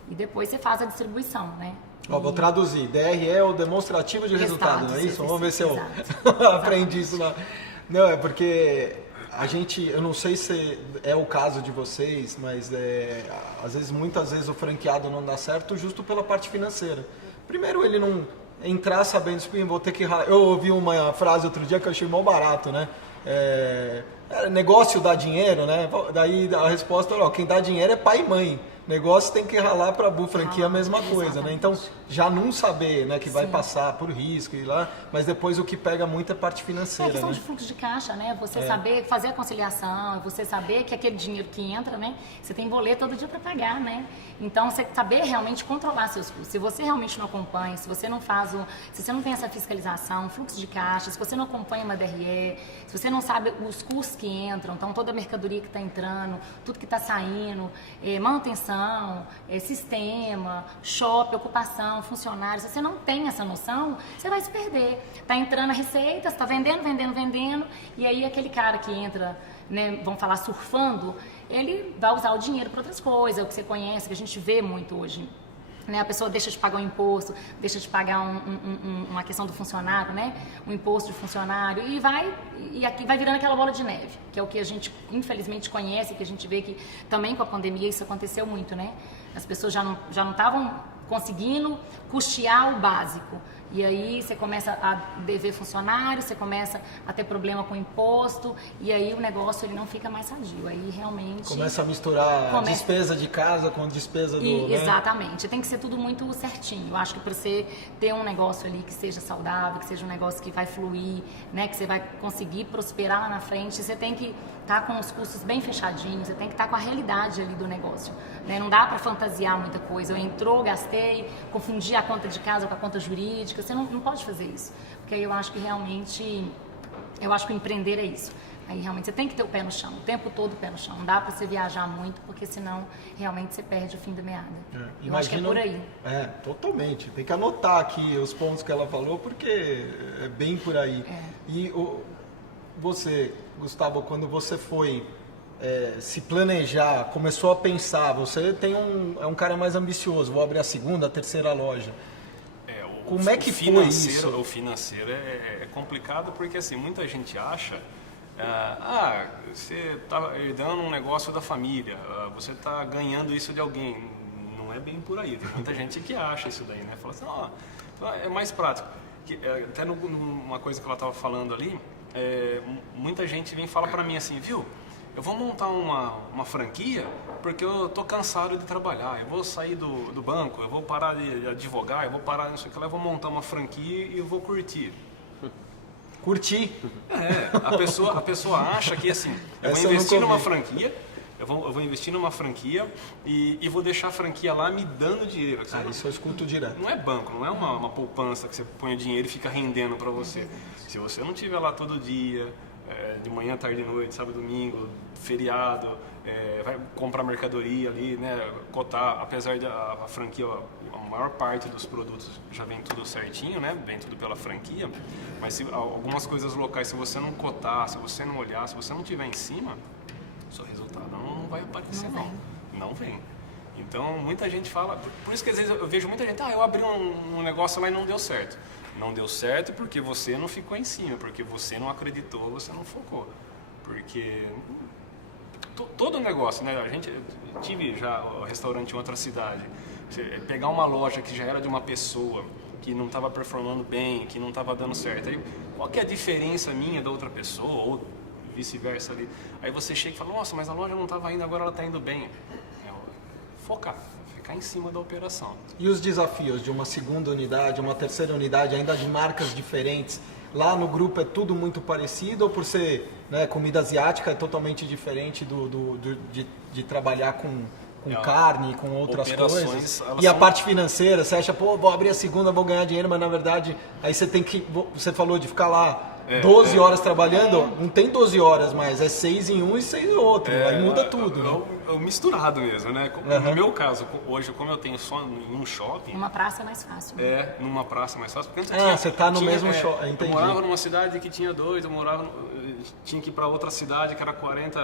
E depois você faz a distribuição, né? Ó, vou traduzir. DRE é o demonstrativo de resultado, não é isso? Vamos ver se eu aprendi isso lá. Não, é porque a gente, eu não sei se é o caso de vocês, mas muitas vezes o franqueado não dá certo justo pela parte financeira. Primeiro, ele não entrar sabendo, vou ter que ralar. Eu ouvi uma frase outro dia que eu achei mal barato, né? Negócio dá dinheiro, né? Daí a resposta é, quem dá dinheiro é pai e mãe. Negócio tem que ralar para a franquia, a mesma coisa, né? Então, já não saber, né, que vai passar por risco e lá, mas depois o que pega muito é a parte financeira, a questão né? de fluxo de caixa, né? Você saber fazer a conciliação, você saber que aquele dinheiro que entra, né? Você tem boleto todo dia para pagar, né? Então, você saber realmente controlar seus custos. Se você realmente não acompanha, se você não se você não tem essa fiscalização, fluxo de caixa, se você não acompanha uma DRE, se você não sabe os custos que entram, então toda a mercadoria que está entrando, tudo que está saindo, manutenção, sistema, shopping, ocupação, funcionários, se você não tem essa noção, você vai se perder. Está entrando a receita, está vendendo, e aí aquele cara que entra, né, vamos falar, surfando, ele vai usar o dinheiro para outras coisas, o que você conhece, que a gente vê muito hoje. Né, a pessoa deixa de pagar um imposto, deixa de pagar uma questão do funcionário, né, um imposto de funcionário, e aqui vai virando aquela bola de neve, que é o que a gente infelizmente conhece, que a gente vê que também com a pandemia isso aconteceu muito, né? As pessoas já não estavam conseguindo custear o básico. E aí você começa a dever funcionário, você começa a ter problema com imposto, e aí o negócio ele não fica mais sadio. Aí realmente... Começa a misturar despesa de casa com despesa do... né? Exatamente. Tem que ser tudo muito certinho. Eu acho que para você ter um negócio ali que seja saudável, que seja um negócio que vai fluir, né, que você vai conseguir prosperar lá na frente, você tem que estar com os custos bem fechadinhos, você tem que estar com a realidade ali do negócio. Né? Não dá para fantasiar muita coisa. Eu gastei, confundi a conta de casa com a conta jurídica. Você não pode fazer isso, porque aí eu acho que realmente, o empreender é isso. Aí realmente você tem que ter o pé no chão, o tempo todo o pé no chão. Não dá para você viajar muito, porque senão realmente você perde o fim da meada. Eu acho que é por aí. Totalmente. Tem que anotar aqui os pontos que ela falou, porque é bem por aí. E você, Gustavo, quando você foi se planejar, começou a pensar, você é um cara mais ambicioso, vou abrir a segunda, a terceira loja. Como é que foi isso? O financeiro é complicado porque assim, muita gente acha, você está herdando um negócio da família, você está ganhando isso de alguém. Não é bem por aí, tem muita gente que acha isso daí, né? Fala assim, é mais prático. Até numa coisa que ela estava falando ali, muita gente vem e fala para mim assim, viu? Eu vou montar uma franquia porque eu tô cansado de trabalhar. Eu vou sair do banco, eu vou parar de advogar, eu vou parar nisso aqui lá, eu vou montar uma franquia e eu vou curtir. Curtir? A pessoa acha que assim, eu vou investir numa franquia, eu vou investir numa franquia e vou deixar a franquia lá me dando dinheiro. Isso eu escuto direto. Não é banco, não é uma poupança que você põe o dinheiro e fica rendendo para você. Se você não estiver lá todo dia, de manhã, tarde e noite, sábado, domingo, feriado, vai comprar mercadoria ali, né, cotar, apesar da franquia, a maior parte dos produtos já vem tudo certinho, né, vem tudo pela franquia, mas algumas coisas locais, se você não cotar, se você não olhar, se você não tiver em cima, o seu resultado não vai aparecer, não vem. Então, muita gente fala, por isso que às vezes eu vejo muita gente, eu abri um negócio lá e não deu certo. Não deu certo porque você não ficou em cima, porque você não acreditou, você não focou. Porque todo negócio, né? Eu tive já o restaurante em outra cidade. Você pegar uma loja que já era de uma pessoa que não estava performando bem, que não estava dando certo. Aí, qual que é a diferença minha da outra pessoa, ou vice-versa ali? Aí você chega e fala, nossa, mas a loja não estava indo, agora ela está indo bem. Focar, ficar em cima da operação. E os desafios de uma segunda unidade, uma terceira unidade, ainda de marcas diferentes? Lá no grupo é tudo muito parecido, ou por ser, né, comida asiática é totalmente diferente de trabalhar com carne, com outras coisas? E a parte financeira, você acha, pô, vou abrir a segunda, vou ganhar dinheiro, mas na verdade, aí você tem que, você falou de ficar lá 12 horas trabalhando, não tem 12 horas mais, é 6 em um e 6 em outro, aí muda tudo. Né? É misturado mesmo, né? No meu caso, hoje, como eu tenho só em um shopping... Uma praça é mais fácil. Né? Numa praça é mais fácil. Porque você está no mesmo shopping, entendi. Eu morava numa cidade que tinha 2, tinha que ir para outra cidade que era 40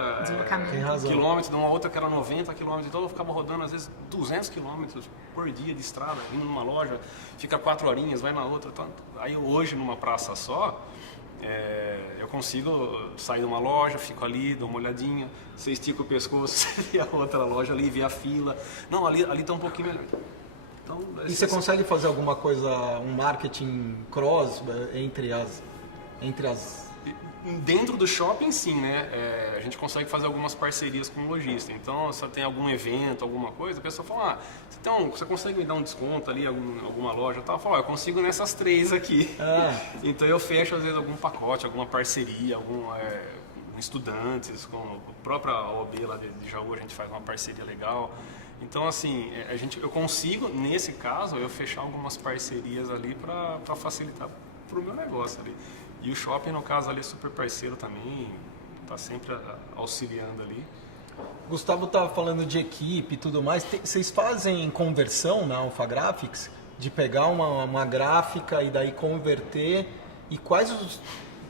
quilômetros, de uma outra que era 90 quilômetros, então eu ficava rodando às vezes 200 quilômetros por dia de estrada, indo numa loja, fica 4 horinhas, vai na outra. Então, aí hoje, numa praça só, eu consigo sair de uma loja, fico ali, dou uma olhadinha, você estica o pescoço, você vê a outra loja ali, vê a fila. Não, ali está um pouquinho melhor. Então, e você consegue fazer alguma coisa, um marketing cross entre as... Dentro do shopping, sim, né? A gente consegue fazer algumas parcerias com o lojista. Então, se tem algum evento, alguma coisa, a pessoa fala, você consegue me dar um desconto ali, alguma loja? Eu falo, eu consigo nessas 3 aqui. Então, eu fecho, às vezes, algum pacote, alguma parceria, algum estudantes, com a própria OAB lá de Jaú, a gente faz uma parceria legal. Então, assim, eu consigo, nesse caso, eu fechar algumas parcerias ali para facilitar para o meu negócio ali. E o shopping, no caso, ali é super parceiro também, está sempre auxiliando ali. Gustavo estava falando de equipe e tudo mais. Vocês fazem conversão na Alpha Graphics? De pegar uma gráfica e daí converter? E quais os...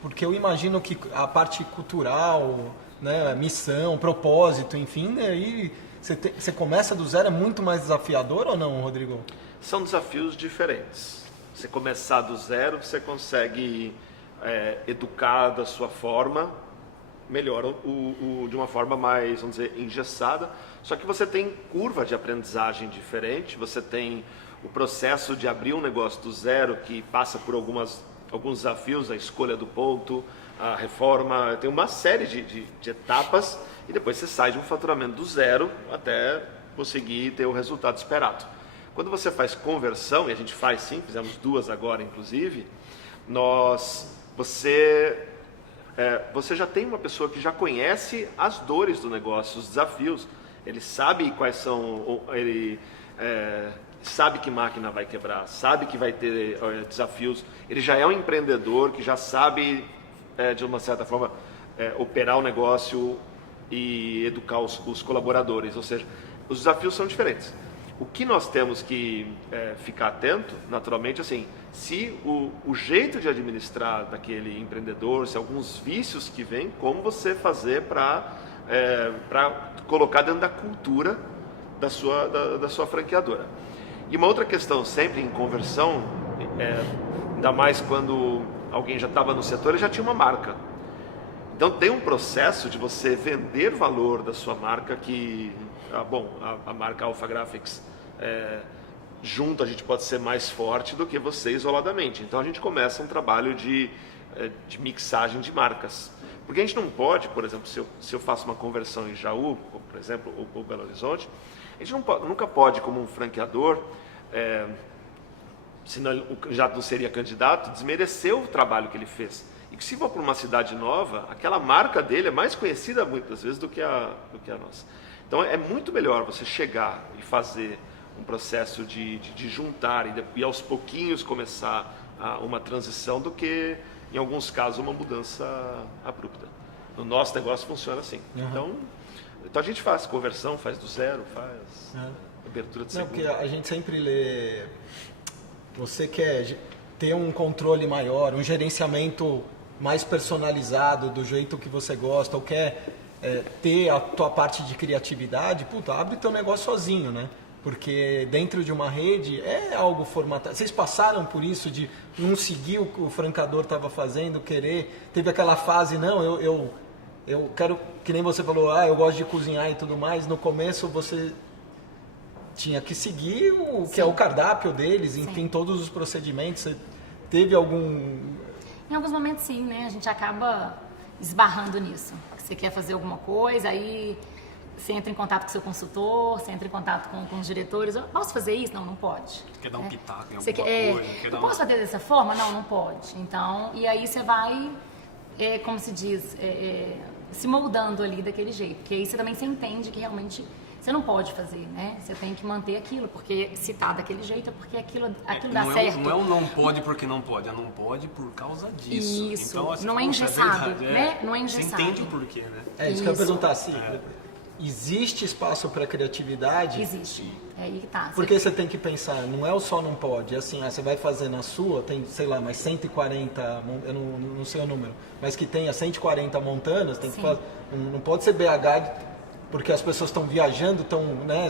Porque eu imagino que a parte cultural, né, missão, propósito, enfim, aí você começa do zero, é muito mais desafiador ou não, Rodrigo? São desafios diferentes. Você começar do zero, você consegue... educar da sua forma, melhor, de uma forma mais, vamos dizer, engessada, só que você tem curva de aprendizagem diferente, você tem o processo de abrir um negócio do zero, que passa por alguns desafios, a escolha do ponto, a reforma, tem uma série de etapas, e depois você sai de um faturamento do zero até conseguir ter o resultado esperado. Quando você faz conversão, e a gente faz sim, fizemos 2 agora inclusive, você já tem uma pessoa que já conhece as dores do negócio, os desafios, ele sabe quais são, ele sabe que máquina vai quebrar, sabe que vai ter desafios, ele já é um empreendedor que já sabe, de uma certa forma, operar o negócio e educar os colaboradores, ou seja, os desafios são diferentes. O que nós temos que ficar atento, naturalmente, assim, se o jeito de administrar daquele empreendedor, se alguns vícios que vêm, como você fazer para colocar dentro da cultura da sua franqueadora. E uma outra questão sempre em conversão, ainda mais quando alguém já estava no setor, ele já tinha uma marca. Então tem um processo de você vender valor da sua marca que... a marca Alpha Graphics, junto a gente pode ser mais forte do que você isoladamente. Então a gente começa um trabalho de mixagem de marcas. Porque a gente não pode, por exemplo, se eu faço uma conversão em Jaú, por exemplo, ou Belo Horizonte, a gente nunca pode, como um franqueador, senão o candidato não seria candidato, desmerecer o trabalho que ele fez. E que se for para uma cidade nova, aquela marca dele é mais conhecida muitas vezes do que a nossa. Então é muito melhor você chegar e fazer um processo de juntar e aos pouquinhos começar uma transição do que, em alguns casos, uma mudança abrupta. No nosso negócio funciona assim. Então a gente faz conversão, faz do zero, faz abertura de segunda. Porque a gente sempre lê, você quer ter um controle maior, um gerenciamento mais personalizado do jeito que você gosta, ou quer ter a tua parte de criatividade, abre teu negócio sozinho, né? Porque dentro de uma rede é algo formatado. Vocês passaram por isso de não seguir o que o francador estava fazendo, teve aquela fase, não, eu quero, que nem você falou, eu gosto de cozinhar e tudo mais, no começo você tinha que seguir o que é o cardápio deles, enfim, todos os procedimentos. Você teve algum... Em alguns momentos sim, né? A gente acaba esbarrando nisso. Você quer fazer alguma coisa, aí você entra em contato com o seu consultor, você entra em contato com os diretores. Eu posso fazer isso? Não, não pode. Quer dar um pitaco em alguma Você coisa? Eu posso fazer dessa forma? Não, não pode. Então, e aí você vai, como se diz, se moldando ali daquele jeito. Porque aí você entende que realmente você não pode fazer, né? Você tem que manter aquilo, porque se tá daquele jeito é porque aquilo dá certo. Não é um não pode porque não pode, é não pode por causa disso. Isso, então, assim, não é engessado, verdade, né? Não é engessado. Você entende o porquê, né? É isso que eu ia perguntar, assim, existe espaço para criatividade? Existe, é aí que tá. Porque você tem que pensar, não é o só não pode, assim, você vai fazer na sua, tem, sei lá, mais 140, eu não sei o número, mas que tenha 140 montanas, tem que fazer, não pode ser BH, porque as pessoas estão viajando,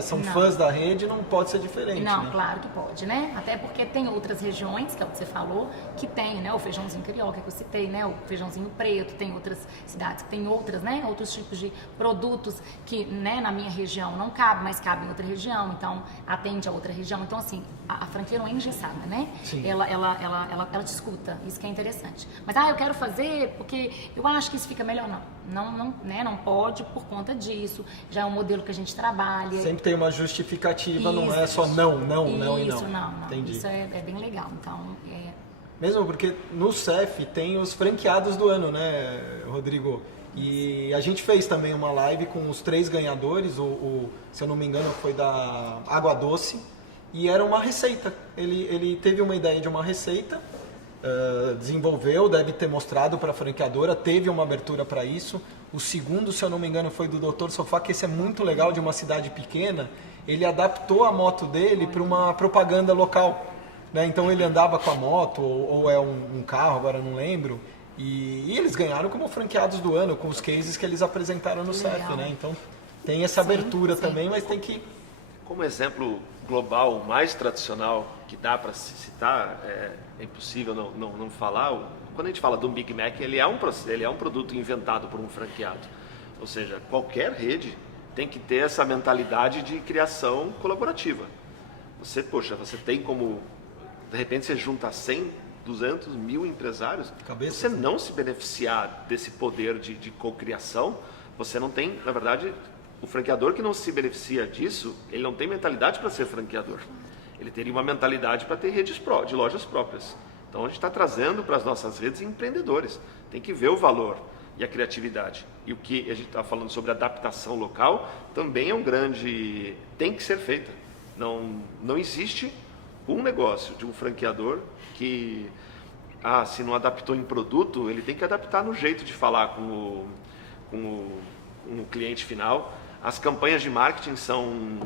são fãs da rede, não pode ser diferente. Não, né? claro que pode, né? Até porque tem outras regiões, que é o que você falou, que tem, né? O feijãozinho carioca que eu citei, né? O feijãozinho preto, tem outras cidades que tem outras, né? Outros tipos de produtos que, né, na minha região não cabe, mas cabe em outra região, então atende a outra região. Então, assim, a franquia não é engessada, né? Sim. Ela te escuta, isso que é interessante. Mas, eu quero fazer porque eu acho que isso fica melhor. Não pode por conta disso. Já é um modelo que a gente trabalha. Sempre tem uma justificativa, Isso, não é só não e não. Isso, não. Entendi. Isso é bem legal. Então, Mesmo porque no CEF tem os franqueados do ano, né, Rodrigo? E a gente fez também uma live com os 3 ganhadores, se eu não me engano foi da Água Doce, e era uma receita. Ele teve uma ideia de uma receita, desenvolveu, deve ter mostrado para a franqueadora, teve uma abertura para isso. O segundo, se eu não me engano, foi do Dr. Sofá, que esse é muito legal, de uma cidade pequena. Ele adaptou a moto dele para uma propaganda local, né? Então ele andava com a moto, ou é um carro, agora não lembro. E eles ganharam como franqueados do ano, com os cases que eles apresentaram no CEF, né? Então tem essa abertura também, mas tem que... Como exemplo global mais tradicional que dá para se citar, é impossível não falar. Quando a gente fala do Big Mac, ele é um produto inventado por um franqueado. Ou seja, qualquer rede tem que ter essa mentalidade de criação colaborativa. Você tem como, de repente você junta 100, 200, 1000 empresários, você não se beneficiar desse poder de cocriação, você não tem, na verdade, o franqueador que não se beneficia disso, ele não tem mentalidade para ser franqueador. Ele teria uma mentalidade para ter redes de lojas próprias. Então a gente está trazendo para as nossas redes empreendedores. Tem que ver o valor e a criatividade. E o que a gente está falando sobre adaptação local também é tem que ser feita. Não existe um negócio de um franqueador que, se não adaptou em produto, ele tem que adaptar no jeito de falar com o cliente final. As campanhas de marketing são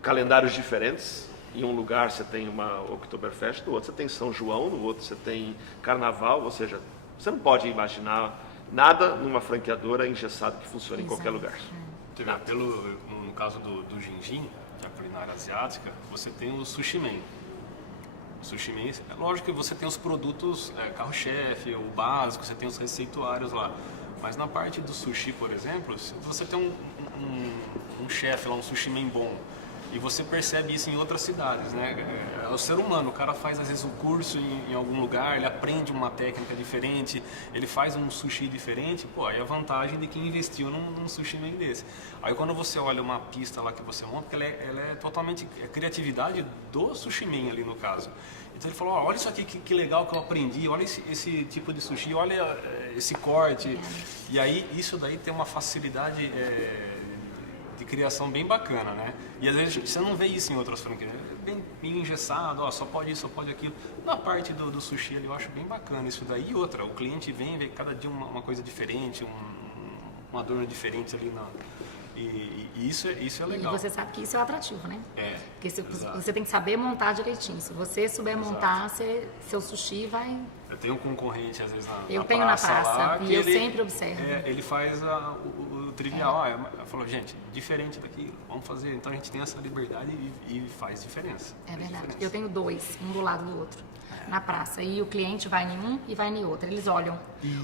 calendários diferentes. Em um lugar você tem uma Oktoberfest, no outro você tem São João, no outro você tem Carnaval, ou seja, você não pode imaginar nada numa franqueadora engessada que funcione em qualquer lugar. No caso do Jinjin, que é a culinária asiática, você tem o Sushi Man. O Sushi Man, é lógico que você tem os produtos carro-chefe, o básico, você tem os receituários lá. Mas na parte do sushi, por exemplo, se você tem um chefe lá, um sushi man bom, e você percebe isso em outras cidades, né? É o ser humano, o cara faz às vezes um curso em algum lugar, ele aprende uma técnica diferente, ele faz um sushi diferente, aí a vantagem de quem investiu num sushi man desse. Aí quando você olha uma pista lá que você monta, ela é totalmente criatividade do sushi man ali no caso. Então ele falou, olha isso aqui que legal que eu aprendi, olha esse tipo de sushi, olha esse corte. E aí isso daí tem uma facilidade de criação bem bacana, né? E às vezes você não vê isso em outras franquias, bem engessado, só pode isso, só pode aquilo. Na parte do sushi eu acho bem bacana isso daí. E outra, o cliente vê cada dia uma coisa diferente, uma dor diferente ali E isso é legal. E você sabe que isso é o atrativo, né? Porque Exato. Você tem que saber montar direitinho. Se você souber montar, seu sushi vai... Eu tenho um concorrente, às vezes, eu tenho na praça lá, e eu sempre observo. Ele faz o trivial. Falou, gente, diferente daquilo, vamos fazer. Então a gente tem essa liberdade e faz diferença. É verdade. Eu tenho 2, um do lado do outro, na praça. E o cliente vai em um e vai em outro. Eles olham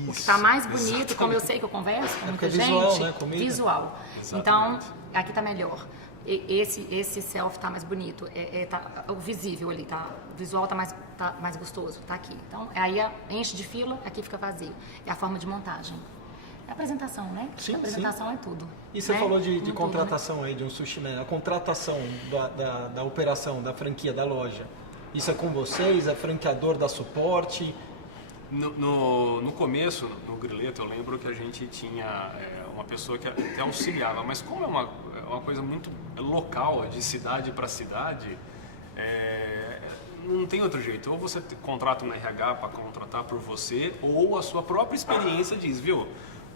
o que está mais bonito, exatamente. Como eu sei que eu converso com muita gente, visual, né? Comida. Visual. Exatamente. Então, aqui está melhor. esse selfie tá mais bonito, tá, o visível ali, tá, o visual tá mais gostoso, tá aqui. Então, aí enche de fila, aqui fica vazio. É a forma de montagem. É a apresentação, né? Sim, a apresentação é tudo. E você né? falou de Tudo, contratação aí, de um sushi man. A contratação da operação, da franquia, da loja. Isso é com vocês? É franqueador da suporte? No começo, no Grileto, eu lembro que a gente tinha uma pessoa que até auxiliava, mas como é uma coisa muito local, de cidade para cidade, não tem outro jeito. Ou você contrata um RH para contratar por você, ou a sua própria experiência diz, viu,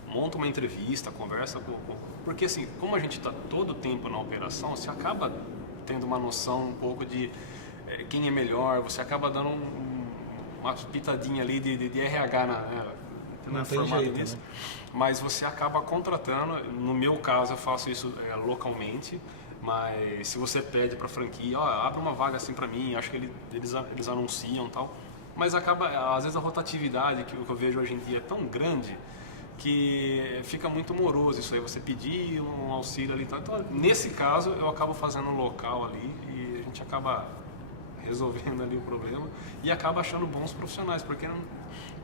monta uma entrevista, conversa com... Porque assim, como a gente está todo o tempo na operação, você acaba tendo uma noção um pouco de quem é melhor, você acaba dando uma pitadinha ali de RH não tem jeito, nisso. né? Mas você acaba contratando, no meu caso eu faço isso localmente, mas se você pede para a franquia, abre uma vaga assim para mim, acho que eles anunciam e tal, mas acaba, às vezes a rotatividade que eu vejo hoje em dia é tão grande que fica muito moroso isso aí, você pedir um auxílio ali e tal. Então, nesse caso, eu acabo fazendo um local ali e a gente acaba resolvendo ali o problema e acaba achando bons profissionais, porque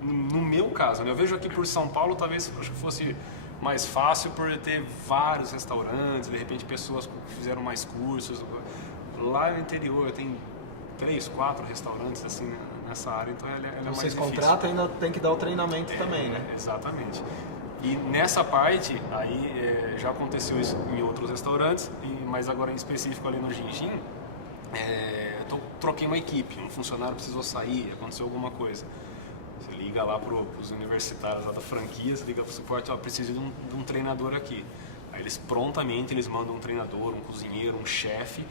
no meu caso, né, eu vejo aqui por São Paulo, talvez acho que fosse mais fácil por ter vários restaurantes, de repente pessoas que fizeram mais cursos. Lá no interior tem 3, 4 restaurantes assim nessa área, então ela é mais difícil. Vocês contratam e ainda tem que dar o treinamento também, né? Exatamente. E nessa parte, aí já aconteceu isso em outros restaurantes, mas agora em específico ali no Gin-Gin, troquei uma equipe, um funcionário precisou sair, aconteceu alguma coisa. Você liga lá para os universitários lá da franquia, você liga para o suporte, preciso de um treinador aqui. Aí eles prontamente mandam um treinador, um cozinheiro, um chefe.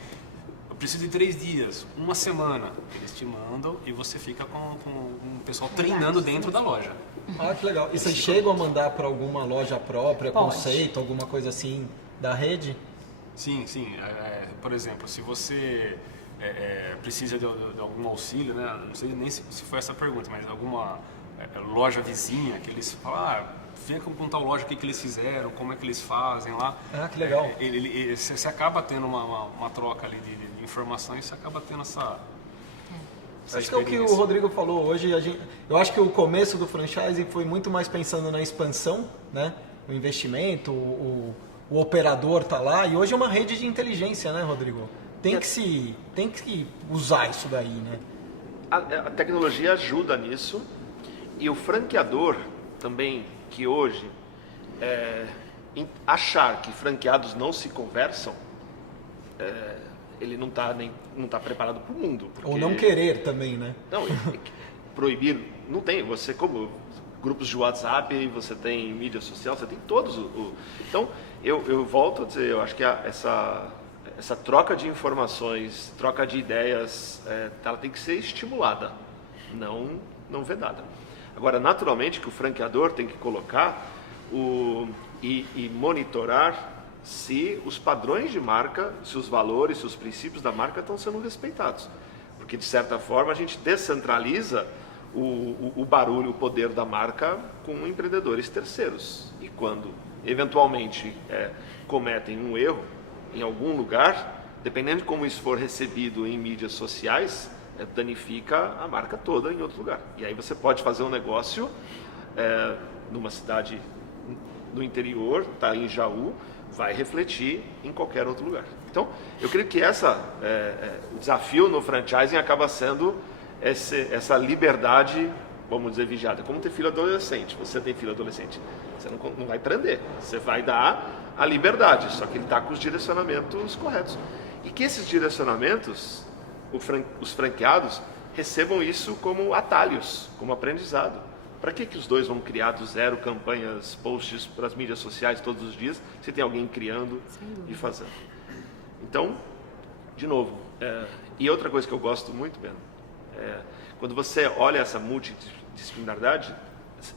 Eu preciso de 3 dias, 1 semana. Eles te mandam e você fica com o pessoal treinando dentro da loja. Ah, que legal. E vocês chegam a mandar para alguma loja própria, Pode. conceito, alguma coisa assim da rede? Sim. Por exemplo, se você precisa de algum auxílio, né? Não sei nem se foi essa pergunta, mas alguma loja vizinha que eles falam, vê com tal loja o que eles fizeram, como é que eles fazem lá. Ah, que legal. Você acaba tendo uma troca ali de informação e você acaba tendo essa Acho que é o que o Rodrigo falou hoje. Eu acho que o começo do franchising foi muito mais pensando na expansão, né? O investimento, o operador tá lá. E hoje é uma rede de inteligência, né, Rodrigo? Tem que usar isso daí, né? A tecnologia ajuda nisso. E o franqueador também, que hoje achar que franqueados não se conversam, ele não está preparado para o mundo. Porque... Ou não querer também, né? Não, proibir, não tem. Você, como grupos de WhatsApp, você tem mídia social, você tem todos. Então, eu volto a dizer, eu acho que essa troca de informações, troca de ideias, ela tem que ser estimulada, não vedada. Agora, naturalmente, que o franqueador tem que colocar e monitorar se os padrões de marca, se os valores, se os princípios da marca estão sendo respeitados. Porque, de certa forma, a gente descentraliza o barulho, o poder da marca com empreendedores terceiros. E quando, eventualmente, cometem um erro em algum lugar, dependendo de como isso for recebido em mídias sociais, danifica a marca toda em outro lugar. E aí você pode fazer um negócio numa cidade no interior, tá em Jaú, vai refletir em qualquer outro lugar. Então, eu creio que o desafio no franchising acaba sendo essa liberdade, vamos dizer, vigiada. Como ter filho adolescente. Você tem filho adolescente, você não vai prender, você vai dar a liberdade, só que ele está com os direcionamentos corretos. E que esses direcionamentos, os franqueados, recebam isso como atalhos, como aprendizado. Para que os dois vão criar do zero campanhas, posts para as mídias sociais todos os dias, se tem alguém criando e fazendo? Então, de novo, e outra coisa que eu gosto muito, Ben, quando você olha essa multidisciplinaridade,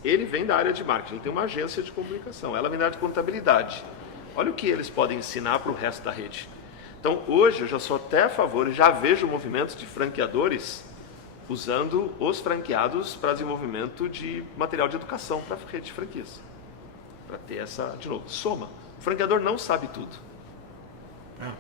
ele vem da área de marketing, ele tem uma agência de comunicação, ela vem da área de contabilidade. Olha o que eles podem ensinar para o resto da rede. Então, hoje, eu já sou até a favor, e já vejo movimentos de franqueadores usando os franqueados para desenvolvimento de material de educação para a rede de franquias. Para ter essa, de novo, soma. O franqueador não sabe tudo.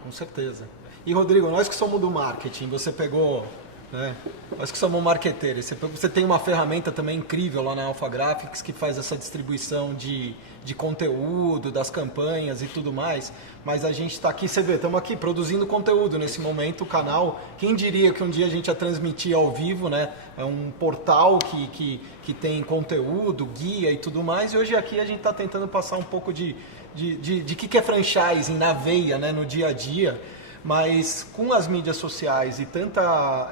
Com certeza. E Rodrigo, nós que somos do marketing, você pegou, né? Nós que somos marqueteiros, você tem uma ferramenta também incrível lá na Alpha Graphics que faz essa distribuição de conteúdo, das campanhas e tudo mais, mas a gente está aqui, você vê, estamos aqui produzindo conteúdo nesse momento, o canal, quem diria que um dia a gente ia transmitir ao vivo, né? É um portal que tem conteúdo, guia e tudo mais, e hoje aqui a gente está tentando passar um pouco de que é franchising na veia, né? No dia a dia. Mas com as mídias sociais e tanta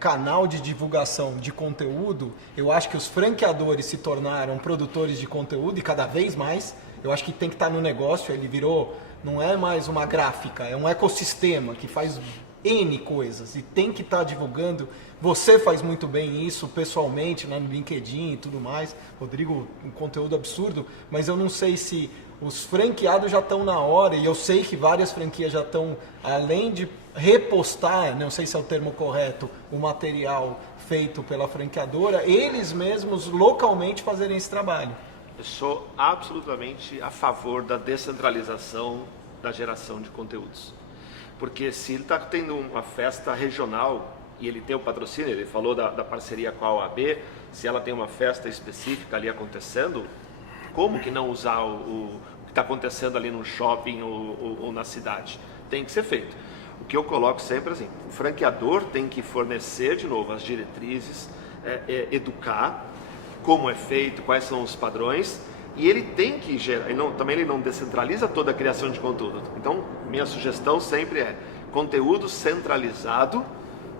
canal de divulgação de conteúdo, eu acho que os franqueadores se tornaram produtores de conteúdo e cada vez mais. Eu acho que tem que estar no negócio, ele virou, não é mais uma gráfica, é um ecossistema que faz N coisas e tem que estar divulgando. Você faz muito bem isso pessoalmente, né, no LinkedIn e tudo mais. Rodrigo, um conteúdo absurdo, mas eu não sei se os franqueados já estão na hora, e eu sei que várias franquias já estão, além de repostar, não sei se é o termo correto, o material feito pela franqueadora, eles mesmos localmente fazerem esse trabalho. Eu sou absolutamente a favor da descentralização da geração de conteúdos. Porque se ele está tendo uma festa regional e ele tem o patrocínio, ele falou da parceria com a OAB, se ela tem uma festa específica ali acontecendo, como que não usar o que está acontecendo ali no shopping ou na cidade? Tem que ser feito. O que eu coloco sempre assim, o franqueador tem que fornecer de novo as diretrizes, educar como é feito, quais são os padrões, e ele tem que gerar, também ele não descentraliza toda a criação de conteúdo. Então, minha sugestão sempre é conteúdo centralizado,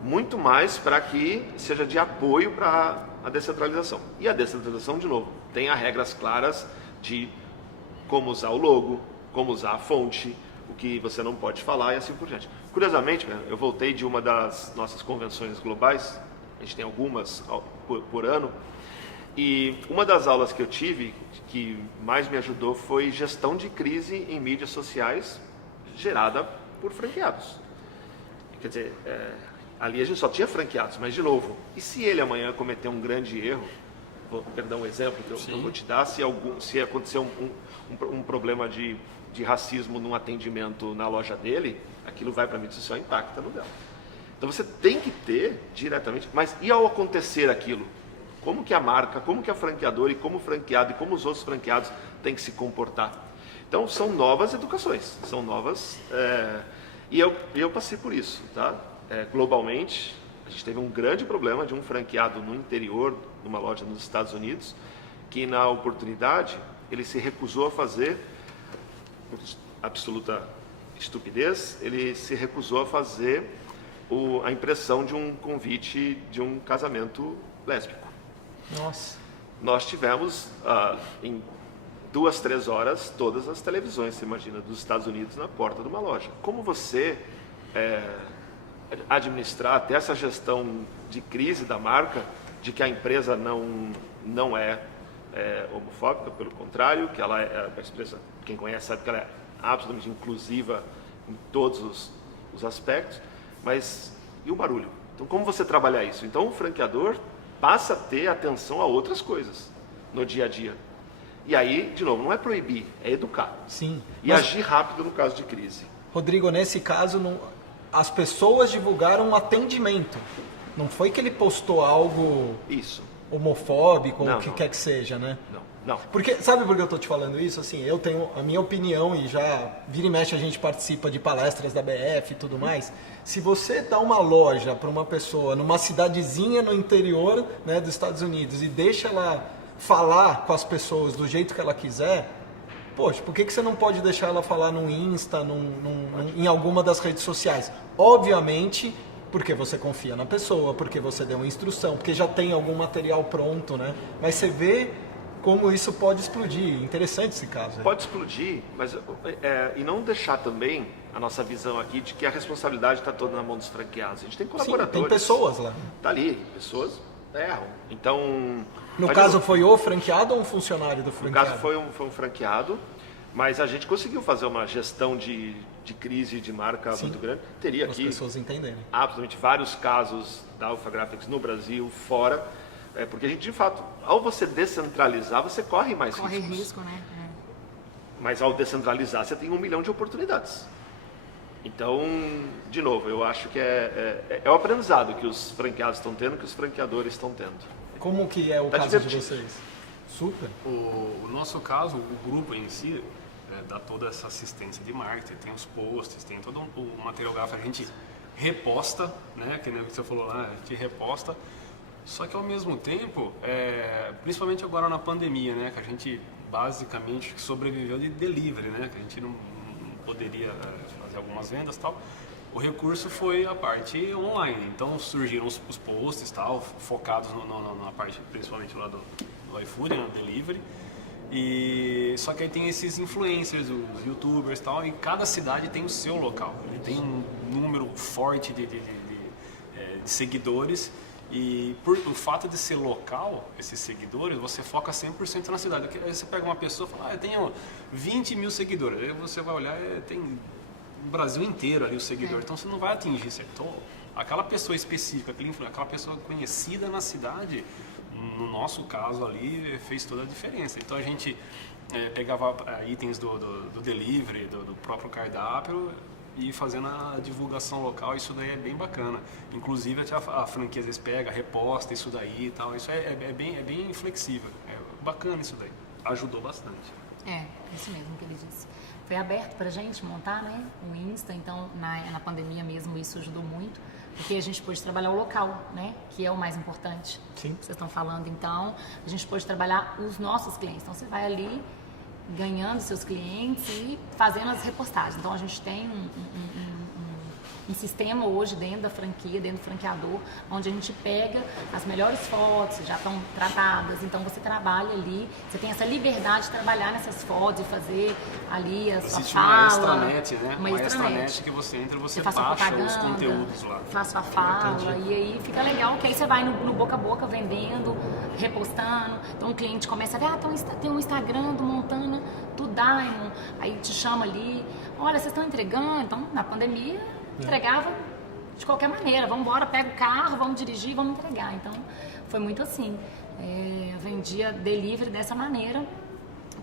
muito mais para que seja de apoio para a descentralização. E a descentralização, de novo, tenha regras claras de como usar o logo, como usar a fonte, o que você não pode falar e assim por diante. Curiosamente, eu voltei de uma das nossas convenções globais, a gente tem algumas por ano, e uma das aulas que eu tive, que mais me ajudou, foi gestão de crise em mídias sociais gerada por franqueados. Quer dizer, ali a gente só tinha franqueados, mas de novo, e se ele amanhã cometer um grande erro, perdão, um exemplo que eu vou te dar, se acontecer um problema de racismo num atendimento na loja dele, aquilo vai para a mídia social intacta no dela. Então você tem que ter diretamente, mas e ao acontecer aquilo? Como que a marca, como que a franqueadora e como o franqueado e como os outros franqueados têm que se comportar? Então são novas educações, são novas, e eu passei por isso, tá? Globalmente, a gente teve um grande problema de um franqueado no interior, numa loja nos Estados Unidos, que na oportunidade ele se recusou a fazer, por absoluta estupidez, ele se recusou a fazer a impressão de um convite de um casamento lésbico. Nossa. Nós tivemos em 2, 3 horas todas as televisões, você imagina, dos Estados Unidos na porta de uma loja. Como você administrar até essa gestão de crise da marca, de que a empresa não é homofóbica, pelo contrário, que ela a empresa, quem conhece sabe que ela é absolutamente inclusiva em todos os aspectos, mas e o barulho? Então como você trabalhar isso? Então o franqueador passa a ter atenção a outras coisas no dia a dia. E aí, de novo, não é proibir, é educar. Sim. E agir rápido no caso de crise. Rodrigo, nesse caso, as pessoas divulgaram um atendimento. Não foi que ele postou algo homofóbico ou o que quer que seja, né? Não. Porque, sabe por que eu estou te falando isso? Assim, eu tenho a minha opinião e já vira e mexe a gente participa de palestras da BF e tudo mais. Se você dá uma loja para uma pessoa numa cidadezinha no interior, né, dos Estados Unidos e deixa ela falar com as pessoas do jeito que ela quiser, poxa, por que você não pode deixar ela falar no Insta, em alguma das redes sociais? Obviamente, porque você confia na pessoa, porque você deu uma instrução, porque já tem algum material pronto, né? Mas você vê como isso pode explodir. Interessante esse caso. Pode explodir, mas e não deixar também a nossa visão aqui de que a responsabilidade está toda na mão dos franqueados. A gente tem colaboradores. Sim, tem pessoas lá. Está ali, pessoas erram. Então... No caso foi o franqueado ou um funcionário do franqueado? No caso foi um franqueado, mas a gente conseguiu fazer uma gestão de crise de marca muito grande. Teria aqui... as pessoas entenderem. Absolutamente vários casos da Alpha Graphics no Brasil, fora... porque a gente, de fato, ao você descentralizar, você corre mais riscos. Corre risco, né? Mas ao descentralizar, você tem 1 milhão de oportunidades. Então, de novo, eu acho que é o aprendizado que os franqueados estão tendo, que os franqueadores estão tendo. Como que é o Tá caso divertido. de vocês? Super. O nosso caso, o grupo em si, dá toda essa assistência de marketing, tem os posts, tem todo o material gráfico, a gente reposta, né, que nem você falou lá, a gente reposta, só que ao mesmo tempo, principalmente agora na pandemia, né, que a gente basicamente sobreviveu de delivery, né, que a gente não poderia fazer algumas vendas e tal, o recurso foi a parte online, então surgiram os posts tal, focados na parte principalmente lá do iFood, no delivery, e só que aí tem esses influencers, os youtubers e tal, e cada cidade tem o seu local, ele tem um número forte de seguidores, e por o fato de ser local, esses seguidores, você foca 100% na cidade. Aí você pega uma pessoa e fala, eu tenho 20 mil seguidores, aí você vai olhar, tem o Brasil inteiro ali o seguidor, então você não vai atingir, então aquela pessoa específica, aquela pessoa conhecida na cidade, no nosso caso ali, fez toda a diferença. Então a gente pegava itens do delivery, do próprio cardápio e fazendo a divulgação local, isso daí é bem bacana. Inclusive a franquia às vezes pega, reposta isso daí e tal, isso é bem flexível, é bacana isso daí, ajudou bastante. Isso mesmo que ele disse. Foi aberto pra gente montar, né, o Insta, então na pandemia mesmo isso ajudou muito, porque a gente pôde trabalhar o local, né, que é o mais importante. Sim. Que vocês estão falando, então a gente pôde trabalhar os nossos clientes, então você vai ali ganhando seus clientes e fazendo as repostagens. Então a gente tem um sistema hoje dentro da franquia, dentro do franqueador, onde a gente pega as melhores fotos, já estão tratadas, então você trabalha ali, você tem essa liberdade de trabalhar nessas fotos e fazer ali a sua fala. Existe uma extranet, né? Uma extranet que você entra e você faz sua baixa propaganda, os conteúdos lá. faz sua fala, e aí fica legal, que aí você vai no boca a boca vendendo, repostando, então o cliente começa a ver, tem um Instagram do Montana, do Diamond, aí te chama ali, olha, vocês estão entregando, então na pandemia entregava de qualquer maneira, vamos embora, pega o carro, vamos dirigir, vamos entregar, então foi muito assim, eu vendia delivery dessa maneira,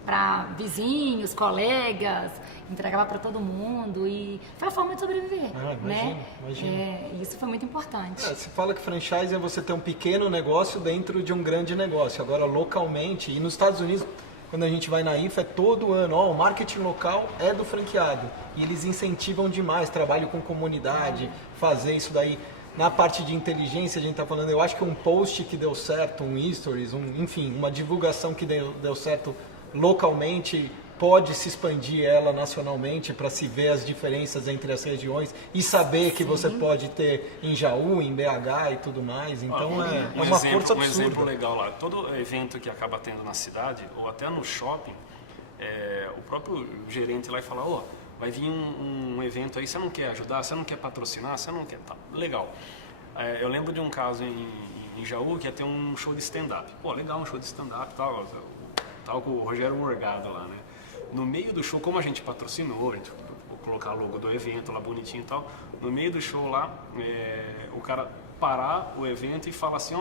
para vizinhos, colegas, entregava para todo mundo e foi a forma de sobreviver, né? Imagina. Isso foi muito importante. Você fala que franchise é você ter um pequeno negócio dentro de um grande negócio. Agora, localmente, e nos Estados Unidos, quando a gente vai na IFA, é todo ano, o marketing local é do franqueado. E eles incentivam demais, trabalho com comunidade, fazer isso daí. Na parte de inteligência, a gente está falando, eu acho que um post que deu certo, um stories, enfim, uma divulgação que deu certo localmente, pode se expandir ela nacionalmente para se ver as diferenças entre as regiões e saber que você pode ter em Jaú, em BH e tudo mais. Então é uma força absurda. Um exemplo legal lá, todo evento que acaba tendo na cidade ou até no shopping, o próprio gerente lá fala, vai vir um evento aí, você não quer ajudar, você não quer patrocinar, você não quer, tá, legal. Eu lembro de um caso em Jaú que ia ter um show de stand-up. Legal, um show de stand-up e tal com o Rogério Morgado lá, né? No meio do show, como a gente patrocinou, a gente vou colocar o logo do evento lá bonitinho e tal, no meio do show lá, o cara parar o evento e fala assim,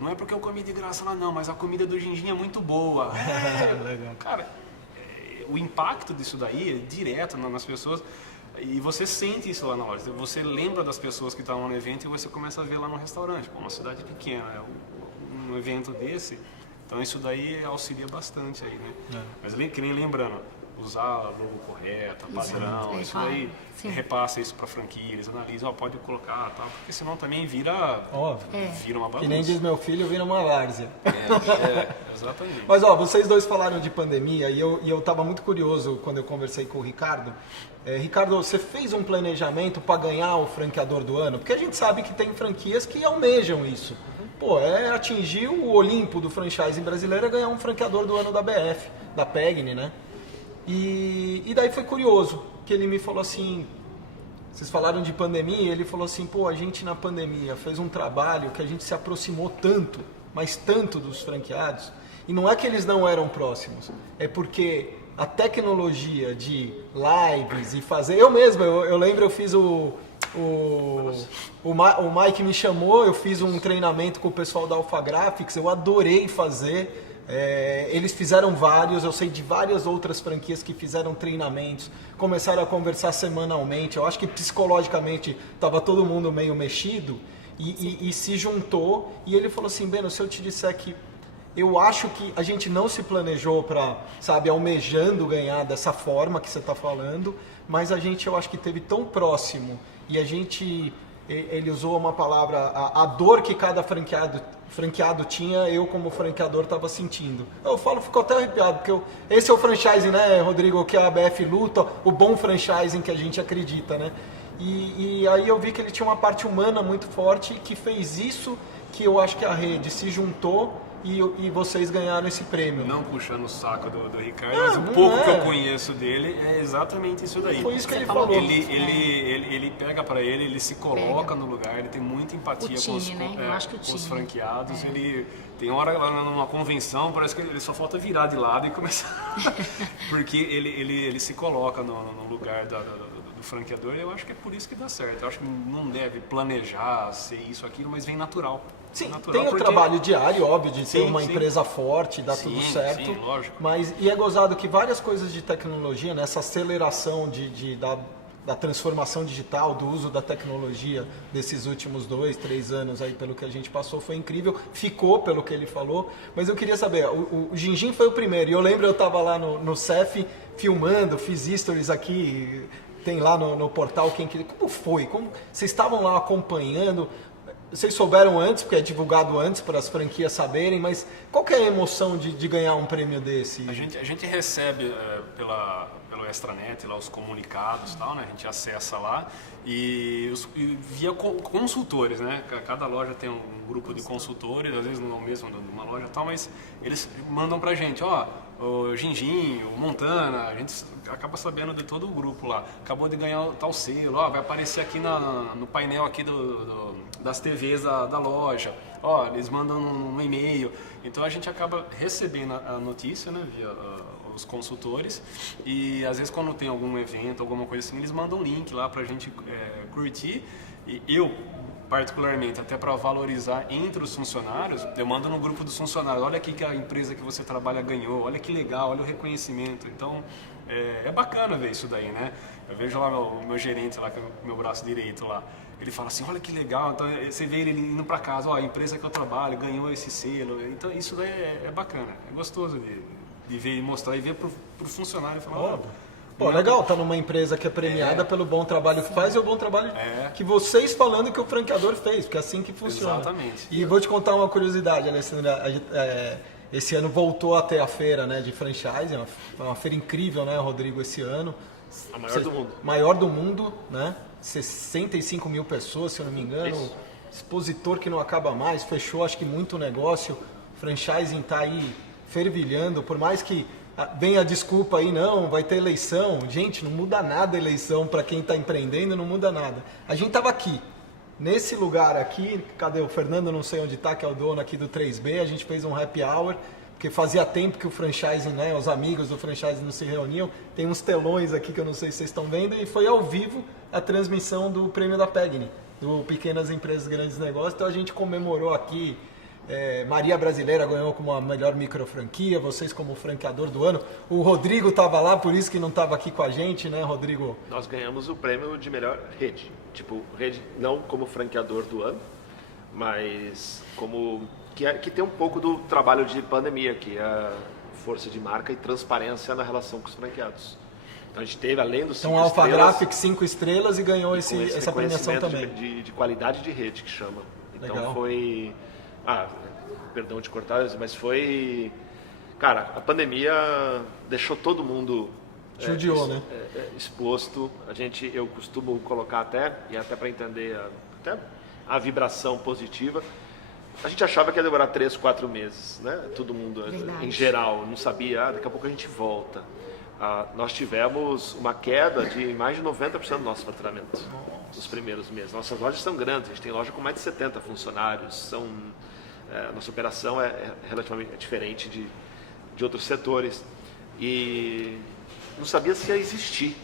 não é porque eu comi de graça lá não, mas a comida do Ginginha é muito boa. Legal. Cara, o impacto disso daí é direto nas pessoas e você sente isso lá na hora. Você lembra das pessoas que estavam no evento e você começa a ver lá no restaurante. Uma cidade pequena, um evento desse... Então isso daí auxilia bastante aí, né? Mas que nem lembrando, usar logo correto, padrão, isso daí repassa isso para franquia, eles analisam, pode colocar, tal, porque senão também vira uma bagunça. Que nem diz meu filho, vira uma várzea. Exatamente. Mas vocês dois falaram de pandemia e eu estava muito curioso quando eu conversei com o Ricardo. Ricardo, você fez um planejamento para ganhar o franqueador do ano? Porque a gente sabe que tem franquias que almejam isso. Atingir o Olimpo do franchising brasileiro é ganhar um franqueador do ano da BF, da Pegni, né? E daí foi curioso, que ele me falou assim, vocês falaram de pandemia, e ele falou assim, a gente na pandemia fez um trabalho que a gente se aproximou tanto, mas tanto dos franqueados, e não é que eles não eram próximos, é porque a tecnologia de lives e fazer... Eu mesmo, eu lembro, eu fiz o Mike me chamou, eu fiz um treinamento com o pessoal da Alpha Graphics, eu adorei fazer, Eles fizeram vários, eu sei de várias outras franquias que fizeram treinamentos, começaram a conversar semanalmente. Eu acho que psicologicamente estava todo mundo meio mexido e se juntou. E ele falou assim, Beno, se eu te disser que eu acho que a gente não se planejou para, sabe, almejando ganhar dessa forma que você está falando, mas a gente, eu acho que teve tão próximo e a gente, ele usou uma palavra, a dor que cada franqueado tinha, eu como franqueador estava sentindo. Eu falo, fico até arrepiado, porque esse é o franchising, né, Rodrigo, que a ABF luta, o bom franchising que a gente acredita, né? E aí eu vi que ele tinha uma parte humana muito forte que fez isso que eu acho que a rede se juntou e vocês ganharam esse prêmio. Não puxando o saco do Ricardo, mas o pouco que eu conheço dele é exatamente isso daí. Foi isso que ele falou. Ele pega pra ele se coloca no lugar, ele tem muita empatia time, com os franqueados. Ele tem hora lá numa convenção, parece que ele só falta virar de lado e começar. Porque ele se coloca no lugar do franqueador, e eu acho que é por isso que dá certo. Eu acho que não deve planejar ser isso, aquilo, mas vem natural. Sim, natural tem o trabalho diário, óbvio, de ter uma empresa forte, dá tudo certo. Sim, lógico. Mas, e é gozado que várias coisas de tecnologia, nessa aceleração da transformação digital, do uso da tecnologia desses últimos 2, 3 anos aí, pelo que a gente passou, foi incrível. Ficou, pelo que ele falou. Mas eu queria saber, o Gingin foi o primeiro. E eu lembro, eu estava lá no CEF filmando, fiz stories aqui, tem lá no portal, como foi? Como vocês estavam lá acompanhando? Vocês souberam antes, porque é divulgado antes para as franquias saberem, mas qual que é a emoção de ganhar um prêmio desse? A gente recebe pelo Extranet lá os comunicados e tal, né? A gente acessa lá e via consultores, né? Cada loja tem um grupo de consultores, às vezes não é o mesmo de uma loja e tal, mas eles mandam pra gente, o Gingin, o Montana, a gente acaba sabendo de todo o grupo lá. Acabou de ganhar tal selo, vai aparecer aqui no painel aqui das TVs da loja. Eles mandam um e-mail. Então a gente acaba recebendo a notícia, né, via os consultores, e às vezes quando tem algum evento, alguma coisa assim, eles mandam um link lá pra gente curtir. E eu, particularmente, até para valorizar entre os funcionários, eu mando no grupo dos funcionários, olha aqui que a empresa que você trabalha ganhou, olha que legal, olha o reconhecimento. Então, é bacana ver isso daí, né? Eu vejo lá o meu gerente lá, que é o meu braço direito lá, ele fala assim, olha que legal, então você vê ele indo para casa, a empresa que eu trabalho ganhou esse selo, então isso daí é bacana, é gostoso de ver e mostrar e ver pro funcionário e falar, legal, tá numa empresa que é premiada pelo bom trabalho que faz e o bom trabalho que vocês falando que o franqueador fez, porque é assim que funciona. Exatamente. E vou te contar uma curiosidade, Alessandra, esse ano voltou a ter a feira, né, de franchise, uma feira incrível, né, Rodrigo, esse ano. A maior do mundo. Maior do mundo, né, 65 mil pessoas, se eu não me engano, Isso. Expositor que não acaba mais, fechou acho que muito negócio, franchising tá aí fervilhando, por mais que vem a desculpa aí, não, vai ter eleição. Gente, não muda nada a eleição para quem está empreendendo, não muda nada. A gente estava aqui, nesse lugar aqui, cadê o Fernando, não sei onde está, que é o dono aqui do 3B, a gente fez um happy hour, porque fazia tempo que o franchising, né, os amigos do franchising não se reuniam. Tem uns telões aqui que eu não sei se vocês estão vendo, e foi ao vivo a transmissão do prêmio da PEGNI, do Pequenas Empresas Grandes Negócios. Então a gente comemorou aqui. Maria Brasileira ganhou como a melhor microfranquia, vocês como franqueador do ano. O Rodrigo estava lá, por isso que não estava aqui com a gente, né, Rodrigo? Nós ganhamos o prêmio de melhor rede. Tipo, rede não como franqueador do ano, mas como que tem um pouco do trabalho de pandemia, que é a força de marca e transparência na relação com os franqueados. Então a gente teve, além dos 5 estrelas... Então, Alpha Graphics 5 estrelas e ganhou essa premiação também. De qualidade de rede, que chama. Então legal. Foi... perdão de cortar, mas foi... Cara, a pandemia deixou todo mundo... Judiou, né? Exposto. Eu costumo colocar até para entender a vibração positiva. A gente achava que ia demorar 3, 4 meses, né? Todo mundo, verdade, em geral, não sabia, daqui a pouco a gente volta. Nós tivemos uma queda de mais de 90% do nosso faturamento nos primeiros meses. Nossas lojas são grandes, a gente tem loja com mais de 70 funcionários, nossa operação é relativamente diferente de outros setores. E não sabia se ia existir,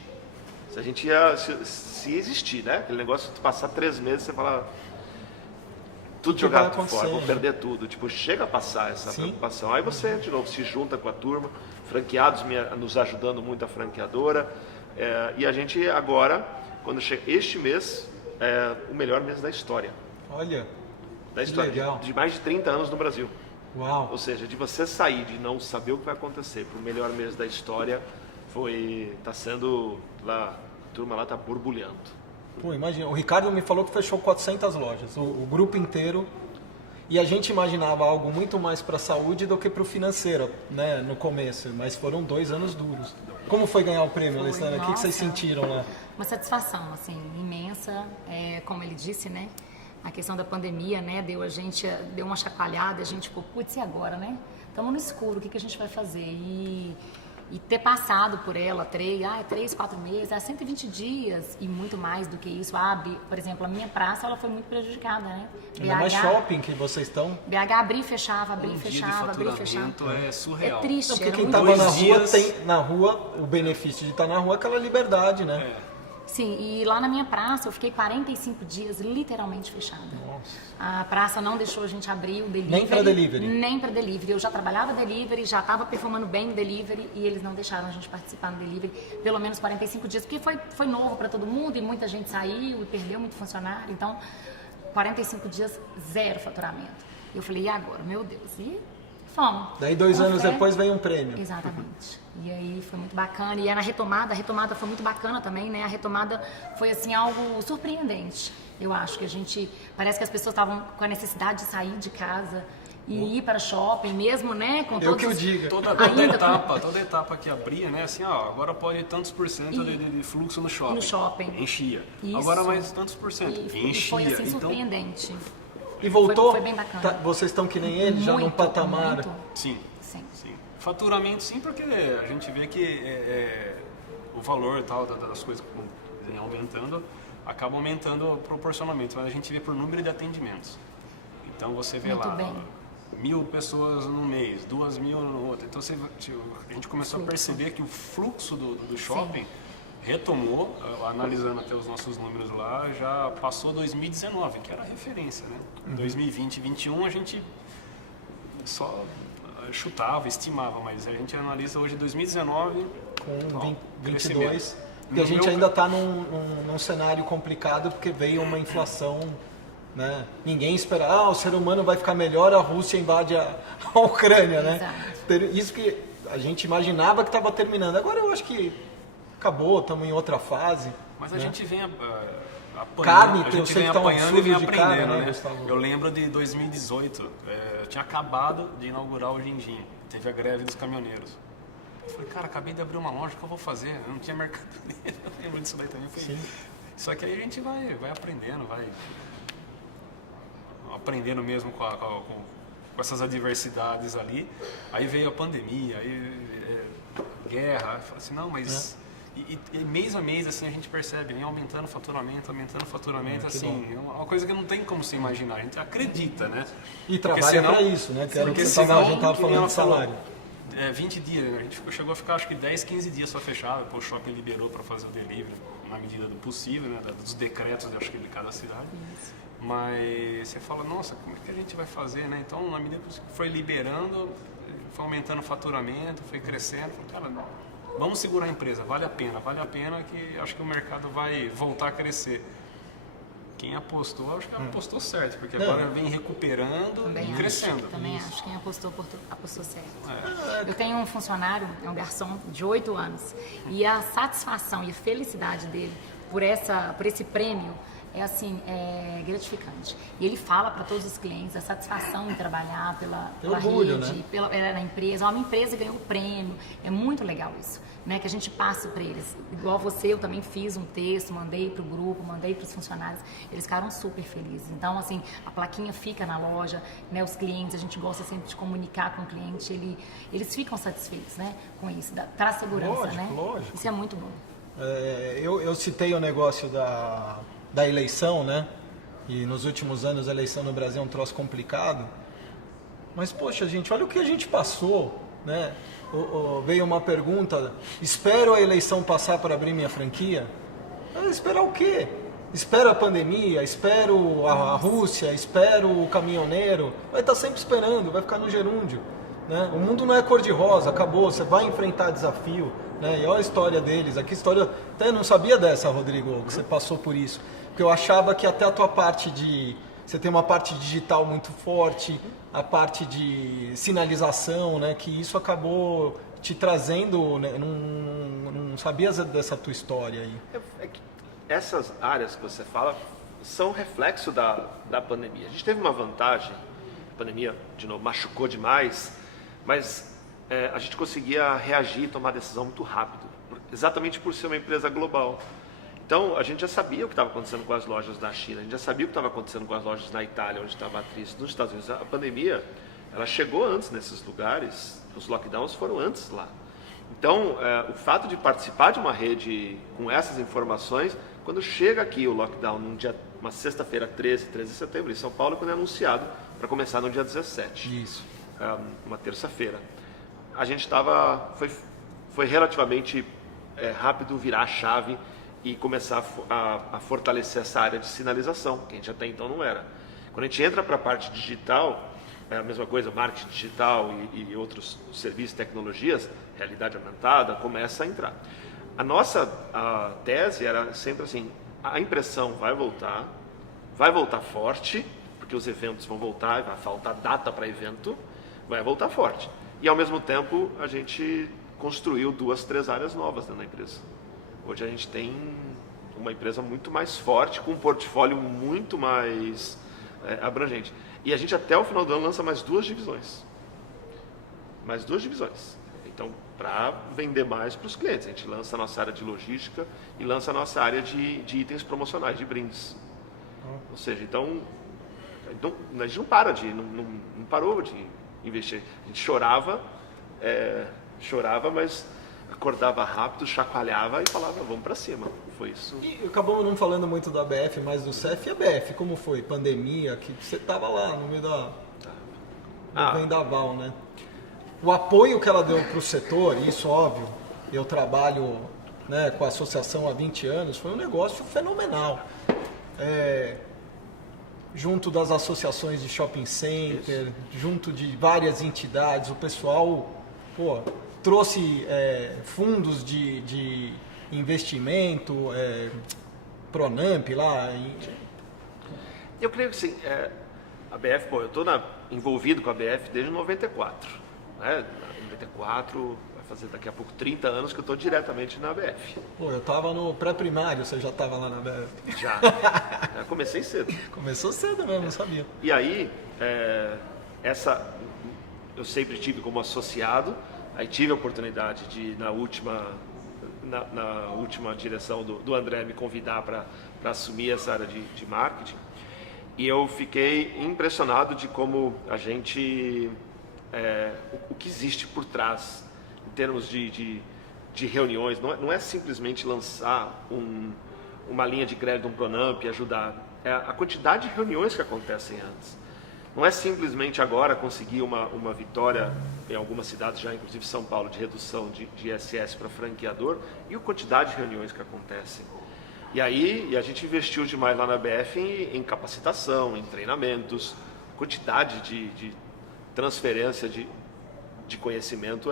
se a gente ia existir, né? Aquele negócio de passar 3 meses, você fala... tudo que jogado vai fora, vou acontecer, perder tudo. Tipo, chega a passar essa Sim. preocupação. Aí você, de novo, se junta com a turma, franqueados nos ajudando muito, a franqueadora. E a gente agora, quando chega este mês, é o melhor mês da história. Olha, Da história, legal. de mais de 30 anos no Brasil. uau. Ou seja, de você sair de não saber o que vai acontecer para o melhor mês da história, tá sendo lá, a turma lá tá borbulhando. Pô, imagina, o Ricardo me falou que fechou 400 lojas, o grupo inteiro. E a gente imaginava algo muito mais para a saúde do que para o financeiro, né, no começo. Mas foram 2 anos duros. Como foi ganhar o prêmio, Foi, Alessandra? O que vocês nossa. sentiram lá? Uma satisfação, assim, imensa. Como ele disse, né? A questão da pandemia, né? Deu uma chacoalhada, a gente ficou, putz, e agora, né? Estamos no escuro, o que a gente vai fazer? E ter passado por ela 3, 4 meses, 120 dias e muito mais do que isso. Por exemplo, a minha praça ela foi muito prejudicada, né? Ainda mais shopping que vocês estão. BH abria e fechava, abria e Um dia de fechava, abria e fechava. faturamento é surreal. É triste, Porque era quem muito estava na Dois rua dias. tem na rua o benefício de estar na rua, aquela liberdade, né? É. Sim, e lá na minha praça eu fiquei 45 dias literalmente fechada. Nossa. A praça não deixou a gente abrir o delivery. Nem pra delivery? Nem para delivery. Eu já trabalhava delivery, já estava performando bem no delivery e eles não deixaram a gente participar no delivery pelo menos 45 dias, porque foi novo para todo mundo e muita gente saiu e perdeu muito funcionário. Então, 45 dias, 0 faturamento. Eu falei, e agora? Meu Deus. E fomos. Daí 2 Com anos fé. depois veio um prêmio. Exatamente. E aí foi muito bacana. E a retomada foi muito bacana também, né? A retomada foi, assim, algo surpreendente. Eu acho que parece que as pessoas estavam com a necessidade de sair de casa e ir para shopping mesmo, né? Com Eu todos que o diga. Toda etapa que abria, né? Assim, agora pode tantos por cento de fluxo no shopping. No shopping. Enchia. Isso. Agora mais tantos por cento. E Enchia. foi, assim, Então, surpreendente. E voltou? Foi bem bacana. Vocês estão que nem ele, já num Muito, patamar. muito. sim. Sim. Sim. Faturamento sim, porque a gente vê que o valor tal das coisas que vem aumentando acaba aumentando proporcionalmente, mas a gente vê por número de atendimentos. Então você vê Muito lá bem. 1.000 pessoas no mês, 2.000 no outro. Então a gente começou a perceber que o fluxo do shopping retomou, analisando até os nossos números lá, já passou 2019, que era a referência, né? 2020 e 2021 a gente só chutava, estimava, mas a gente analisa hoje 2019 Com 22. crescimento. E a No gente meu- ainda está num cenário complicado porque veio uma inflação, né? Ninguém esperava, o ser humano vai ficar melhor, a Rússia invade a Ucrânia, né? Exato. Isso que a gente imaginava que estava terminando. Agora eu acho que acabou, estamos em outra fase. Mas a né? gente vem apanhando, Carne, a que eu gente sei vem que tá um apanhando e vem absurdo de carne, aprendendo, né, né? Gustavo? Eu lembro de 2018, eu tinha acabado de inaugurar o Gindim, teve a greve dos caminhoneiros. Eu falei, cara, acabei de abrir uma loja, o que eu vou fazer? Eu não tinha mercadoria, eu lembro disso daí também. Sim. Só que aí a gente vai aprendendo, vai aprendendo mesmo com essas adversidades ali. Aí veio a pandemia, aí guerra, eu falei assim, não, mas... E mês a mês, assim, a gente percebe, vem aumentando o faturamento, que assim, é uma coisa que não tem como se imaginar, a gente acredita, né? E Porque trabalha senão- para isso, né? Que era o que Porque a gente senão, estava que nem falando ela de falou, salário. 20 dias, né? A gente chegou a ficar acho que 10, 15 dias só fechado, o shopping liberou para fazer o delivery na medida do possível, né? Dos decretos, acho que de cada cidade. Mas você fala, nossa, como é que a gente vai fazer, né? Então, na medida que foi liberando, foi aumentando o faturamento, foi crescendo, falei, cara, vamos segurar a empresa, vale a pena que acho que o mercado vai voltar a crescer. Quem apostou, acho que apostou certo, porque agora vem recuperando Também e acho, crescendo. Também acho. Quem apostou certo. Eu tenho um funcionário, é um garçom de 8 anos, e a satisfação e a felicidade dele por esse prêmio é assim, gratificante. E ele fala para todos os clientes a satisfação em trabalhar pela orgulho, rede, né? na empresa. Uma empresa ganhou o prêmio. É muito legal isso, né? Que a gente passe para eles. Igual você, eu também fiz um texto, mandei para o grupo, mandei para os funcionários. Eles ficaram super felizes. Então, assim, a plaquinha fica na loja, né? Os clientes, a gente gosta sempre de comunicar com o cliente. Eles ficam satisfeitos, né? Com isso, traz segurança, Lógico, né? lógico. Isso é muito bom. Eu citei o negócio da eleição, né? E nos últimos anos a eleição no Brasil é um troço complicado. Mas, poxa, gente, olha o que a gente passou, né? Veio uma pergunta, espero a eleição passar para abrir minha franquia? Esperar o quê? espera a pandemia, espero a Rússia, espero o caminhoneiro, vai estar sempre esperando, vai ficar no gerúndio. Né? O mundo não é cor-de-rosa, acabou, você vai enfrentar desafio. Né? E olha a história deles, aqui história, até não sabia dessa, Rodrigo, que você passou por isso. Porque eu achava que até a tua parte você tem uma parte digital muito forte, a parte de sinalização, né? Que isso acabou te trazendo, né? Não sabia dessa tua história aí. É que essas áreas que você fala são reflexo da pandemia. A gente teve uma vantagem, a pandemia, de novo, machucou demais, mas a gente conseguia reagir e tomar decisão muito rápido, exatamente por ser uma empresa global. Então, a gente já sabia o que estava acontecendo com as lojas da China, a gente já sabia o que estava acontecendo com as lojas na Itália, onde estava a atriz, nos Estados Unidos. A pandemia, ela chegou antes nesses lugares, os lockdowns foram antes lá. Então, o fato de participar de uma rede com essas informações, quando chega aqui o lockdown, uma sexta-feira, 13 de setembro, em São Paulo, quando é anunciado para começar no dia 17. Isso. Uma terça-feira. A gente foi relativamente rápido virar a chave e começar a fortalecer essa área de sinalização, que a gente até então não era. Quando a gente entra para a parte digital, é a mesma coisa, marketing digital e outros serviços, tecnologias, realidade aumentada, começa a entrar. A nossa tese era sempre assim, a impressão vai voltar forte, porque os eventos vão voltar, vai faltar data para evento, vai voltar forte. E ao mesmo tempo a gente construiu 2, 3 áreas novas dentro da empresa. Hoje a gente tem uma empresa muito mais forte, com um portfólio muito mais abrangente. E a gente até o final do ano lança mais 2 divisões. Mais 2 divisões. Então, para vender mais para os clientes. A gente lança a nossa área de logística e lança a nossa área de itens promocionais, de brindes. Ou seja, então a gente não parou de investir. A gente chorava, mas acordava rápido, chacoalhava e falava, vamos para cima. Foi isso. E acabamos não falando muito da ABF, mas do CEF. E a ABF, como foi? Pandemia, que você estava lá no meio do vendaval, né? O apoio que ela deu para o setor, isso óbvio, eu trabalho, né, com a associação há 20 anos, foi um negócio fenomenal. Junto das associações de shopping center, junto de várias entidades, o pessoal trouxe fundos de investimento, Pronamp lá. Eu creio que sim. A BF, eu estou envolvido com a BF desde 94. Né? 94, vai fazer daqui a pouco 30 anos que eu estou diretamente na BF. Eu estava no pré-primário, você já estava lá na BF? Já. Comecei cedo. Começou cedo mesmo, não sabia. E aí, eu sempre tive como associado, aí tive a oportunidade de, na última direção do André, me convidar para assumir essa área de marketing. E eu fiquei impressionado de como a gente... o que existe por trás, em termos de reuniões. Não é simplesmente lançar uma linha de crédito de um Pronamp e ajudar. É a quantidade de reuniões que acontecem antes. Não é simplesmente agora conseguir uma vitória em algumas cidades, já inclusive São Paulo, de redução de ISS para franqueador, e a quantidade de reuniões que acontecem. E aí a gente investiu demais lá na BF em capacitação, em treinamentos, quantidade de transferência de conhecimento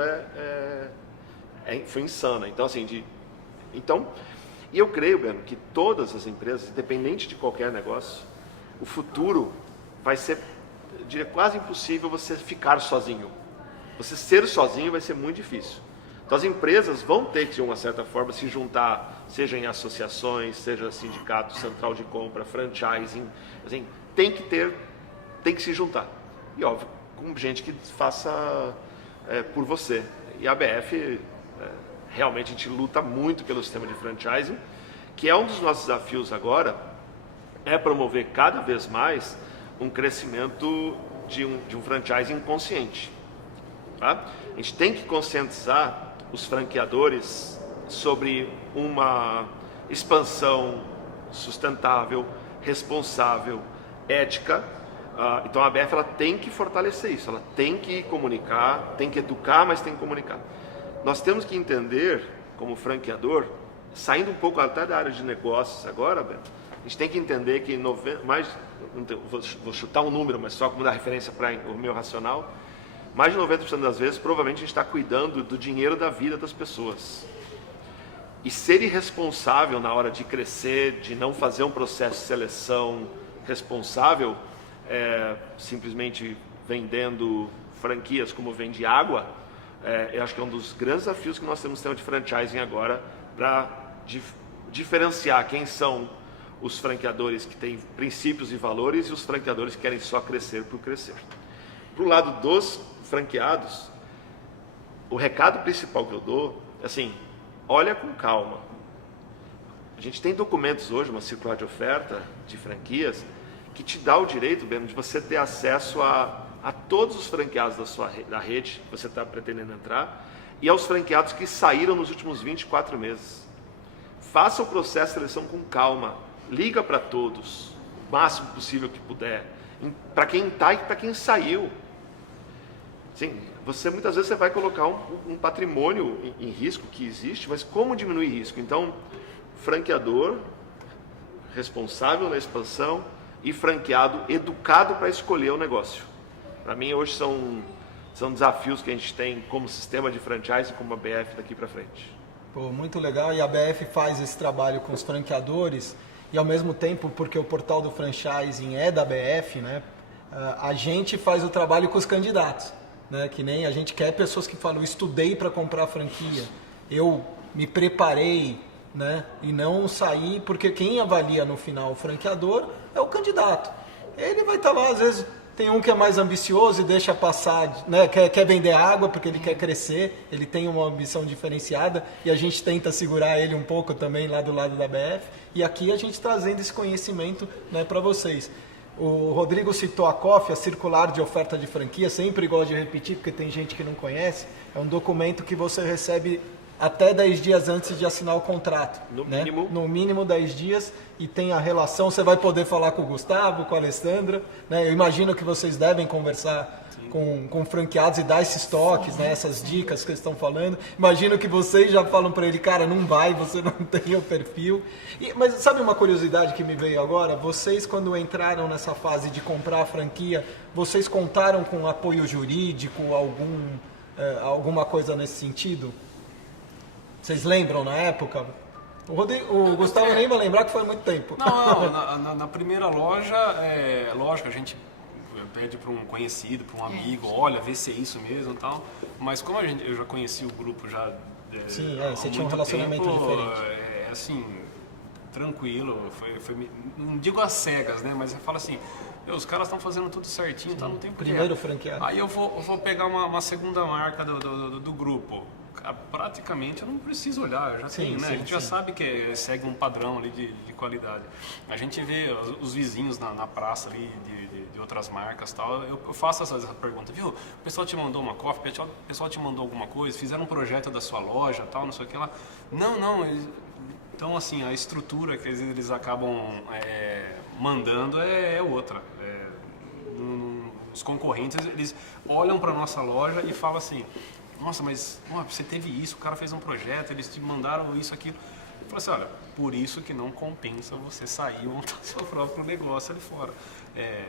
foi insana. Então, assim, e eu creio, Breno, que todas as empresas, independente de qualquer negócio, o futuro vai ser, eu diria, quase impossível você ficar sozinho. Você ser sozinho vai ser muito difícil. Então, as empresas vão ter que, de uma certa forma, se juntar, seja em associações, seja sindicato, central de compra, franchising, assim, tem que se juntar. E, óbvio, com gente que faça por você. E a ABF, realmente, a gente luta muito pelo sistema de franchising, que é um dos nossos desafios agora, é promover cada vez mais um crescimento de um franchising consciente. Tá? A gente tem que conscientizar os franqueadores sobre uma expansão sustentável, responsável, ética. Então a ABF ela tem que fortalecer isso, ela tem que comunicar, tem que educar, mas tem que comunicar. Nós temos que entender, como franqueador, saindo um pouco até da área de negócios agora, Breno, gente tem que entender que vou chutar um número, mas só como dar referência para o meu racional, mais de 90% das vezes, provavelmente a gente está cuidando do dinheiro da vida das pessoas. E ser irresponsável na hora de crescer, de não fazer um processo de seleção responsável, simplesmente vendendo franquias como vende água, eu acho que é um dos grandes desafios que nós temos no sistema de franchising agora, para diferenciar quem são os franqueadores que têm princípios e valores e os franqueadores que querem só crescer por crescer. Para o lado dos franqueados, o recado principal que eu dou é assim, olha com calma. A gente tem documentos hoje, uma circular de oferta de franquias, que te dá o direito mesmo de você ter acesso a todos os franqueados da rede que você está pretendendo entrar e aos franqueados que saíram nos últimos 24 meses. Faça o processo de seleção com calma, liga para todos, o máximo possível que puder, para quem está e para quem saiu. Sim, muitas vezes você vai colocar um patrimônio em risco que existe, mas como diminuir risco? Então, franqueador, responsável na expansão e franqueado educado para escolher o negócio. Para mim, hoje são desafios que a gente tem como sistema de franchise, como a BF daqui para frente. Pô, muito legal, e a BF faz esse trabalho com os franqueadores e ao mesmo tempo, porque o portal do franchising é da BF, né, a gente faz o trabalho com os candidatos, né, que nem a gente quer pessoas que falam, estudei para comprar a franquia, eu me preparei, né, e não saí, porque quem avalia no final o franqueador é o candidato. Ele vai estar lá, às vezes tem um que é mais ambicioso e deixa passar, né, quer vender água porque ele quer crescer, ele tem uma ambição diferenciada e a gente tenta segurar ele um pouco também lá do lado da BF, e aqui a gente trazendo esse conhecimento, né, para vocês. O Rodrigo citou a COF, a Circular de Oferta de Franquia, sempre gosto de repetir porque tem gente que não conhece, é um documento que você recebe até 10 dias antes de assinar o contrato. No né? mínimo. No mínimo 10 dias, e tem a relação, você vai poder falar com o Gustavo, com a Alessandra, né? Eu imagino que vocês devem conversar com franqueados e dar esses toques, né? Essas dicas que eles estão falando. Imagino que vocês já falam para ele, cara, não vai, você não tem o perfil. Mas sabe uma curiosidade que me veio agora? Vocês, quando entraram nessa fase de comprar a franquia, vocês contaram com apoio jurídico, alguma coisa nesse sentido? Vocês lembram na época? O Gustavo nem vai lembrar que foi muito tempo. Não, na primeira loja, lógico, a gente pede para um conhecido, para um amigo, olha, vê se é isso mesmo e tal. Mas como eu já conheci o grupo já sim, você tinha um relacionamento diferente. Assim, tranquilo, não digo às cegas, né? Mas eu falo assim, os caras estão fazendo tudo certinho, então não tem porquê. Primeiro franqueado. Aí eu vou pegar uma segunda marca do grupo. Praticamente eu não preciso olhar, eu já tenho, né? A gente já sabe que segue um padrão ali de qualidade. A gente vê os vizinhos na praça ali de outras marcas e tal. Eu faço essa pergunta, viu? O pessoal te mandou uma coffee, o pessoal te mandou alguma coisa, fizeram um projeto da sua loja tal, não sei o que lá. Não, então assim, a estrutura que eles acabam mandando é outra. Os concorrentes, eles olham para nossa loja e falam assim, nossa, mas você teve isso, o cara fez um projeto, eles te mandaram isso, aquilo. Eu falei assim, olha, por isso que não compensa você sair e montar seu próprio negócio ali fora.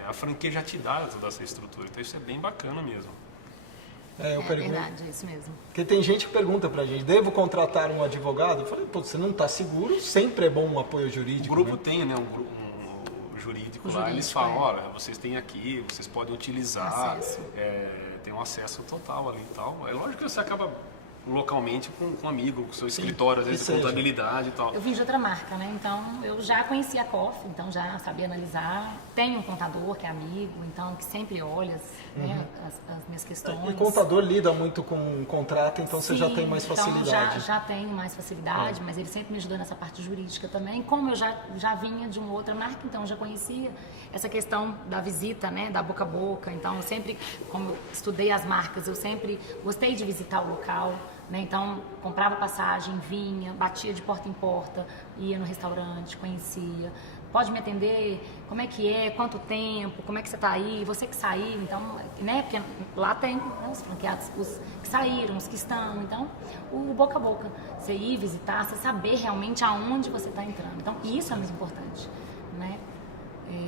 A franquia já te dá toda essa estrutura, então isso é bem bacana mesmo. É verdade, é isso mesmo. Porque tem gente que pergunta pra gente, devo contratar um advogado? Eu falei, pô, você não tá seguro, sempre é bom um apoio jurídico. O grupo né? tem, né, um jurídico lá, eles falam, olha, vocês têm aqui, vocês podem utilizar, tem um acesso total ali e tal. É lógico que você acaba localmente com um amigo, com o seu escritório, às vezes, de contabilidade e tal. Eu vim de outra marca, né? Então, eu já conhecia a COF, então já sabia analisar. Tenho um contador que é amigo, então, que sempre olha né, as minhas questões. E o contador lida muito com o contrato, então você já tem mais facilidade. Então, já tenho mais facilidade, mas ele sempre me ajudou nessa parte jurídica também. Como eu já vinha de uma outra marca, então, eu já conhecia essa questão da visita, né, da boca a boca. Então, eu sempre, como eu estudei as marcas, eu sempre gostei de visitar o local. Né? Então, comprava passagem, vinha, batia de porta em porta, ia no restaurante, conhecia. Pode me atender? Como é que é? Quanto tempo? Como é que você está aí? Você que saiu? Então, né? Porque lá tem, né, os franqueados, os que saíram, os que estão. Então, o boca a boca. Você ir visitar, você saber realmente aonde você está entrando. Então, isso é muito importante. né?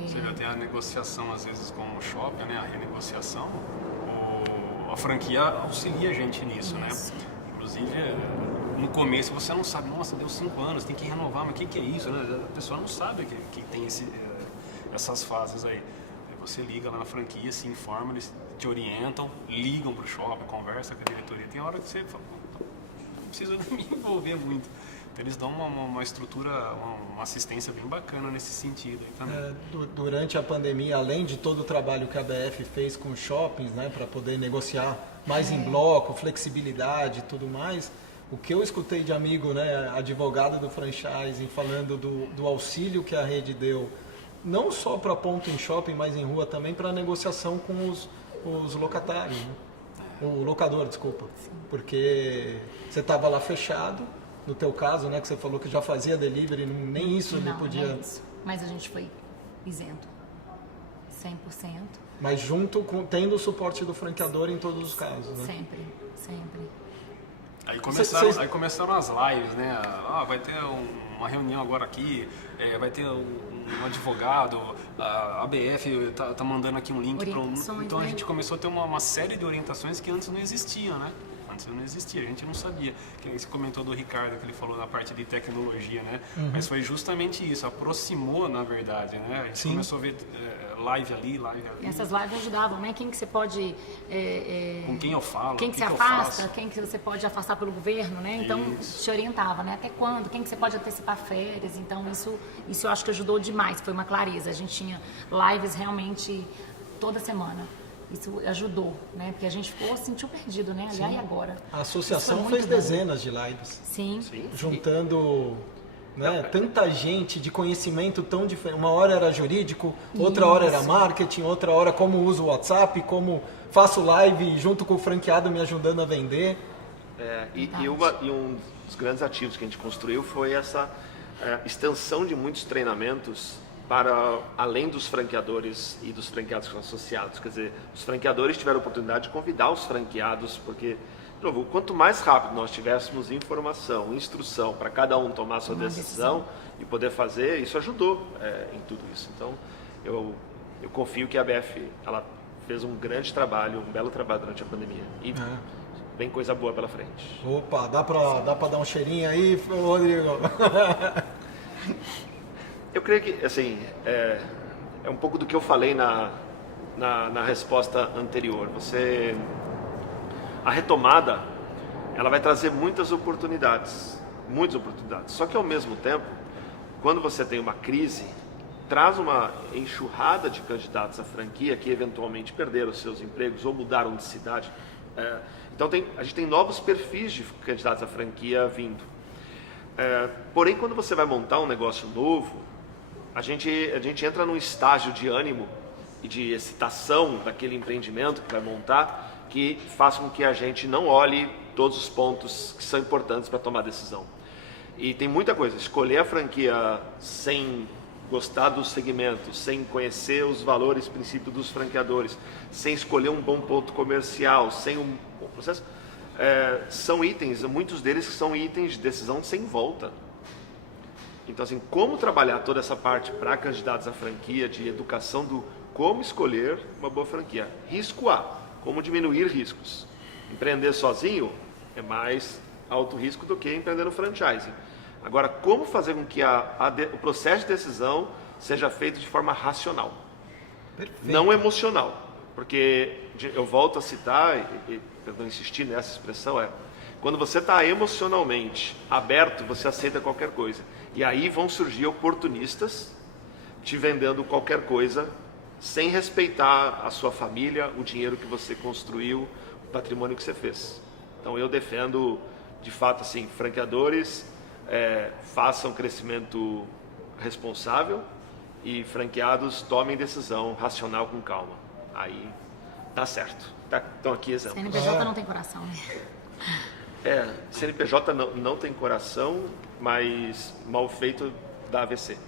Você vê até a negociação, às vezes, com o shopping, né? A renegociação, a franquia auxilia a gente nisso, né? Inclusive, no começo você não sabe, nossa, deu 5 anos, tem que renovar, mas o que é isso, né? A pessoa não sabe que tem essas fases aí. Aí você liga lá na franquia, se informa, eles te orientam, ligam pro shopping, conversa com a diretoria. Tem hora que você fala, não precisa me envolver muito. Então, eles dão uma estrutura, uma assistência bem bacana nesse sentido aí também. Durante a pandemia, além de todo o trabalho que a ABF fez com os shoppings, né, para poder negociar mais em bloco, flexibilidade e tudo mais, o que eu escutei de amigo, né, advogado do franchising, falando do auxílio que a rede deu, não só para ponto em shopping, mas em rua também, para negociação com os locatários, né? O locador, desculpa. Sim. Porque você estava lá fechado. No teu caso, né, que você falou que já fazia delivery, nem isso não podia... Não é isso. Mas a gente foi isento, 100%. Mas junto com, tendo o suporte do franqueador em todos os casos, né? Sempre, sempre. Aí começaram as lives, né? Vai ter uma reunião agora aqui, vai ter um advogado, a ABF tá mandando aqui um link. Então a gente começou a ter uma série de orientações que antes não existiam, né? Não existia, a gente não sabia. Você comentou do Ricardo, que ele falou na parte de tecnologia, né? Mas foi justamente isso, aproximou, na verdade, né? A gente começou a ver live ali. Essas lives ajudavam, né? Quem que você pode... com quem eu falo, quem que você afasta, quem que você pode afastar pelo governo, né? Então, te orientava, né? Até quando, quem que você pode antecipar férias. Então, isso eu acho que ajudou demais, foi uma clareza. A gente tinha lives realmente toda semana. Isso ajudou, né? Porque a gente sentiu perdido, né? Aliás, e agora? A associação fez dezenas de lives. Sim. Juntando, né, tanta gente de conhecimento tão diferente. Uma hora era jurídico, outra hora era marketing, outra hora como uso o WhatsApp, como faço live junto com o franqueado me ajudando a vender. E um dos grandes ativos que a gente construiu foi essa extensão de muitos treinamentos para além dos franqueadores e dos franqueados associados. Quer dizer, os franqueadores tiveram a oportunidade de convidar os franqueados, porque, de novo, quanto mais rápido nós tivéssemos informação, instrução para cada um tomar a sua decisão e poder fazer, isso ajudou em tudo isso. Então, eu confio que a ABF ela fez um grande trabalho, um belo trabalho durante a pandemia. E vem coisa boa pela frente. Opa, dá para dar um cheirinho aí, Rodrigo? Eu creio que, assim, é um pouco do que eu falei na resposta anterior. A retomada, ela vai trazer muitas oportunidades. Só que, ao mesmo tempo, quando você tem uma crise, traz uma enxurrada de candidatos à franquia que eventualmente perderam seus empregos ou mudaram de cidade. Então, a gente tem novos perfis de candidatos à franquia vindo. Porém, quando você vai montar um negócio novo, a gente entra num estágio de ânimo e de excitação daquele empreendimento que vai montar, que faz com que a gente não olhe todos os pontos que são importantes para tomar decisão. E tem muita coisa, escolher a franquia sem gostar do segmento, sem conhecer os valores e princípios dos franqueadores, sem escolher um bom ponto comercial, sem um bom processo, são itens, muitos deles são itens de decisão sem volta. Então, assim, como trabalhar toda essa parte para candidatos à franquia, de educação do como escolher uma boa franquia. Risco A, como diminuir riscos. Empreender sozinho é mais alto risco do que empreender no franchising. Agora, como fazer com que o processo de decisão seja feito de forma racional, não emocional. Porque eu volto a citar, e eu vou insistir nessa expressão, quando você está emocionalmente aberto, você aceita qualquer coisa. E aí vão surgir oportunistas te vendendo qualquer coisa, sem respeitar a sua família, o dinheiro que você construiu, o patrimônio que você fez. Então eu defendo, de fato, assim, franqueadores façam crescimento responsável e franqueados tomem decisão racional com calma. Aí tá certo. Então aqui exemplo. CNPJ não tem coração, né? CNPJ não tem coração, mas mal feito dá AVC.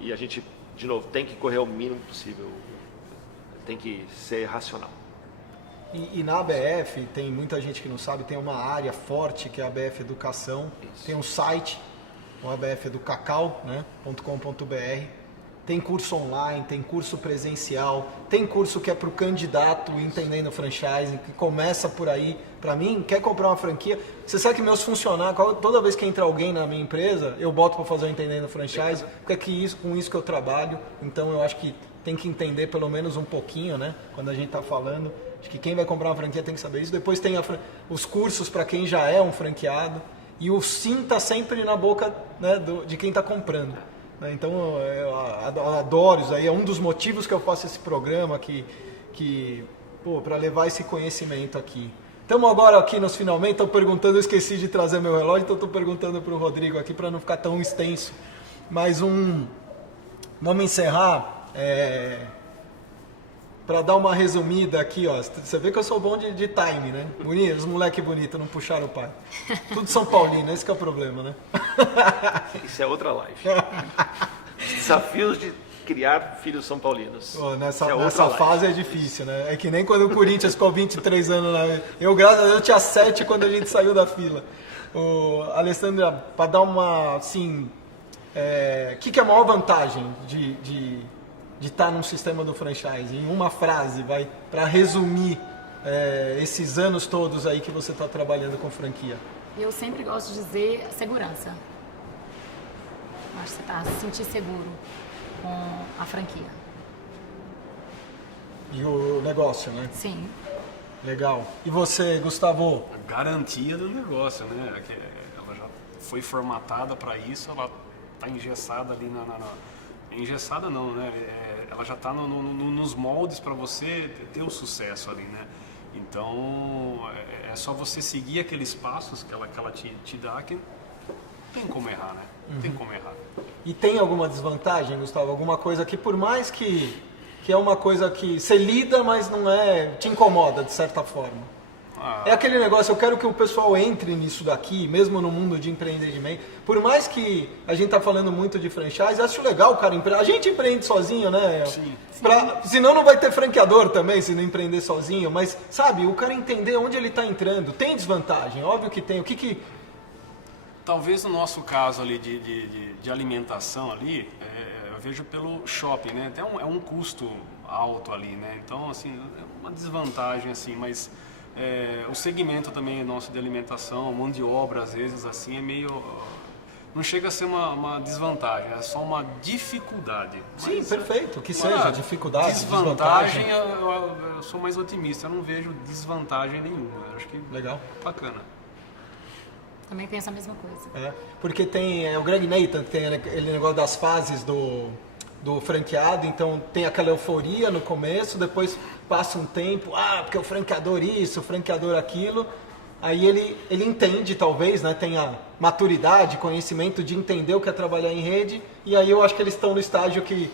E a gente, de novo, tem que correr o mínimo possível, tem que ser racional. E na ABF, tem muita gente que não sabe, tem uma área forte que é a ABF Educação. Isso. Tem um site o ABF é do Cacau, né, .com.br. Tem curso online, tem curso presencial, tem curso que é para o candidato entendendo franchising, que começa por aí. Para mim, quer comprar uma franquia, você sabe que meus funcionários, toda vez que entra alguém na minha empresa, eu boto para fazer o entendendo franchising, porque é com isso que eu trabalho. Então eu acho que tem que entender pelo menos um pouquinho, né? Quando a gente está falando, acho que quem vai comprar uma franquia tem que saber isso. Depois tem os cursos para quem já é um franqueado, e o sim está sempre na boca, né, de quem está comprando. Então eu adoro isso aí, é um dos motivos que eu faço esse programa para levar esse conhecimento aqui. Estamos agora aqui nos finalmente, estou perguntando, eu esqueci de trazer meu relógio, então estou perguntando para o Rodrigo aqui para não ficar tão extenso. Mais vamos encerrar, para dar uma resumida aqui, ó. Você vê que eu sou bom de time, né? Bonito, os moleque bonito, não puxaram o pai. Tudo São Paulino, esse que é o problema, né? Isso é outra live. Desafios de criar filhos são paulinos. Oh, nessa fase é difícil, né? É que nem quando o Corinthians ficou 23 anos lá. Eu, graças a Deus, tinha 7 quando a gente saiu da fila. Alessandra, para dar uma, assim... que é a maior vantagem de estar num sistema do franchise? Em uma frase, para resumir esses anos todos aí que você está trabalhando com franquia. Eu sempre gosto de dizer segurança. Acho que você está se sentir seguro com a franquia. E o negócio, né? Sim. Legal. E você, Gustavo? A garantia do negócio, né? Ela já foi formatada para isso, ela está engessada ali engessada não, né? Ela já está nos moldes para você ter o sucesso ali, né? Então, é só você seguir aqueles passos que ela te dá, que não tem como errar, né? Não tem como errar. E tem alguma desvantagem, Gustavo? Alguma coisa que, por mais que é uma coisa que você lida, mas não te incomoda, de certa forma? É aquele negócio, eu quero que o pessoal entre nisso daqui, mesmo no mundo de empreendimento. Por mais que a gente tá falando muito de franchise, acho legal o cara empreender. A gente empreende sozinho, né? Sim. Senão não vai ter franqueador também, se não empreender sozinho. Mas, sabe, o cara entender onde ele está entrando. Tem desvantagem, óbvio que tem. Talvez no nosso caso ali de alimentação ali, eu vejo pelo shopping, né? Até é um custo alto ali, né? Então, assim, é uma desvantagem, assim, mas... o segmento também nosso de alimentação, mão de obra, às vezes, assim, é meio... Não chega a ser uma desvantagem, é só uma dificuldade. Sim, perfeito, que seja, dificuldade, desvantagem. Eu sou mais otimista, eu não vejo desvantagem nenhuma. Eu acho que legal, bacana. Também penso a mesma coisa. Porque tem o Greg Nathan, que tem aquele negócio das fases do franqueado, então tem aquela euforia no começo, depois passa um tempo, porque o franqueador isso, o franqueador aquilo, aí ele entende talvez, né, tem a maturidade, conhecimento de entender o que é trabalhar em rede, e aí eu acho que eles estão no estágio que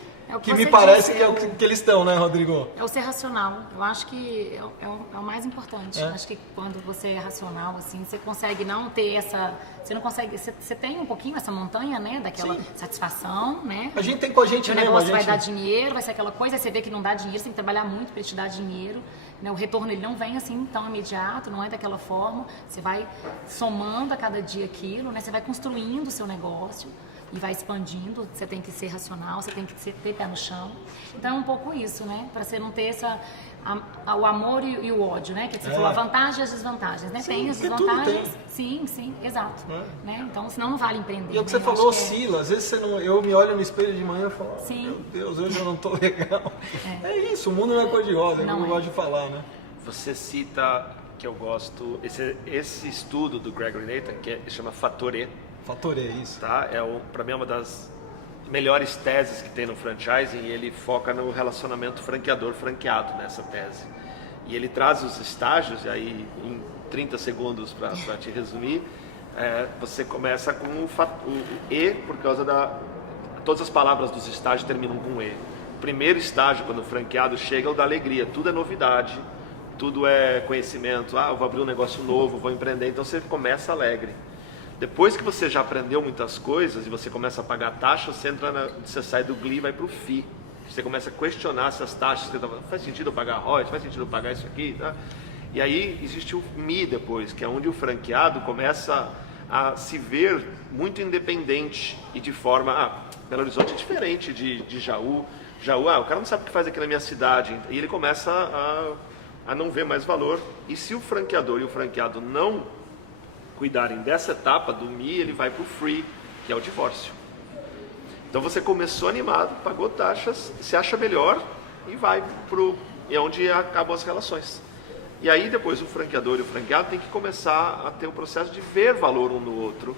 me parece que é o que eles estão, né, Rodrigo? É o ser racional. Eu acho que é o mais importante. Acho que quando você é racional, assim, você consegue não ter essa... Você não consegue... Você tem um pouquinho essa montanha, né? Daquela satisfação, né? A gente tem com a gente o mesmo. O negócio vai dar dinheiro, vai ser aquela coisa, aí você vê que não dá dinheiro, você tem que trabalhar muito para ele te dar dinheiro. Né? O retorno ele não vem assim tão imediato, não é daquela forma. Você vai somando a cada dia aquilo, né? Você vai construindo o seu negócio e vai expandindo, você tem que ser racional, você tem que ter pé no chão. Então é um pouco isso, né? Para você não ter o amor e o ódio, né? Que você falou, a vantagem e as desvantagens, né? Sim, tem as desvantagens. Sim, exato. Né? Então, senão não vale empreender. E é o que você falou, oscila. Às vezes eu me olho no espelho de manhã e falo, meu Deus, hoje eu não tô legal. É isso, o mundo não é cor-de-rosa, como eu gosto de falar, né? Você cita, que eu gosto, esse estudo do Gregory Nathan, que chama Fator E. Fator E, isso. Tá? Para mim é uma das melhores teses que tem no franchising, e ele foca no relacionamento franqueador-franqueado nessa tese. E ele traz os estágios, e aí em 30 segundos para te resumir, você começa com o E, por causa todas as palavras dos estágios terminam com E. O primeiro estágio, quando o franqueado chega, é o da alegria, tudo é novidade, tudo é conhecimento, eu vou abrir um negócio novo, vou empreender, então você começa alegre. Depois que você já aprendeu muitas coisas e você começa a pagar taxa, você sai do GLI e vai para o FI. Você começa a questionar essas taxas, faz sentido eu pagar royalties, faz sentido eu pagar isso aqui, tá? E aí existe o MI depois, que é onde o franqueado começa a se ver muito independente e de forma... Belo Horizonte é diferente de Jaú. Jaú, o cara não sabe o que faz aqui na minha cidade. E ele começa a não ver mais valor. E se o franqueador e o franqueado não cuidarem dessa etapa do MI, ele vai para o free, que é o divórcio. Então você começou animado, pagou taxas, se acha melhor e vai é onde acabam as relações. E aí depois o franqueador e o franqueado tem que começar a ter o processo de ver valor um no outro,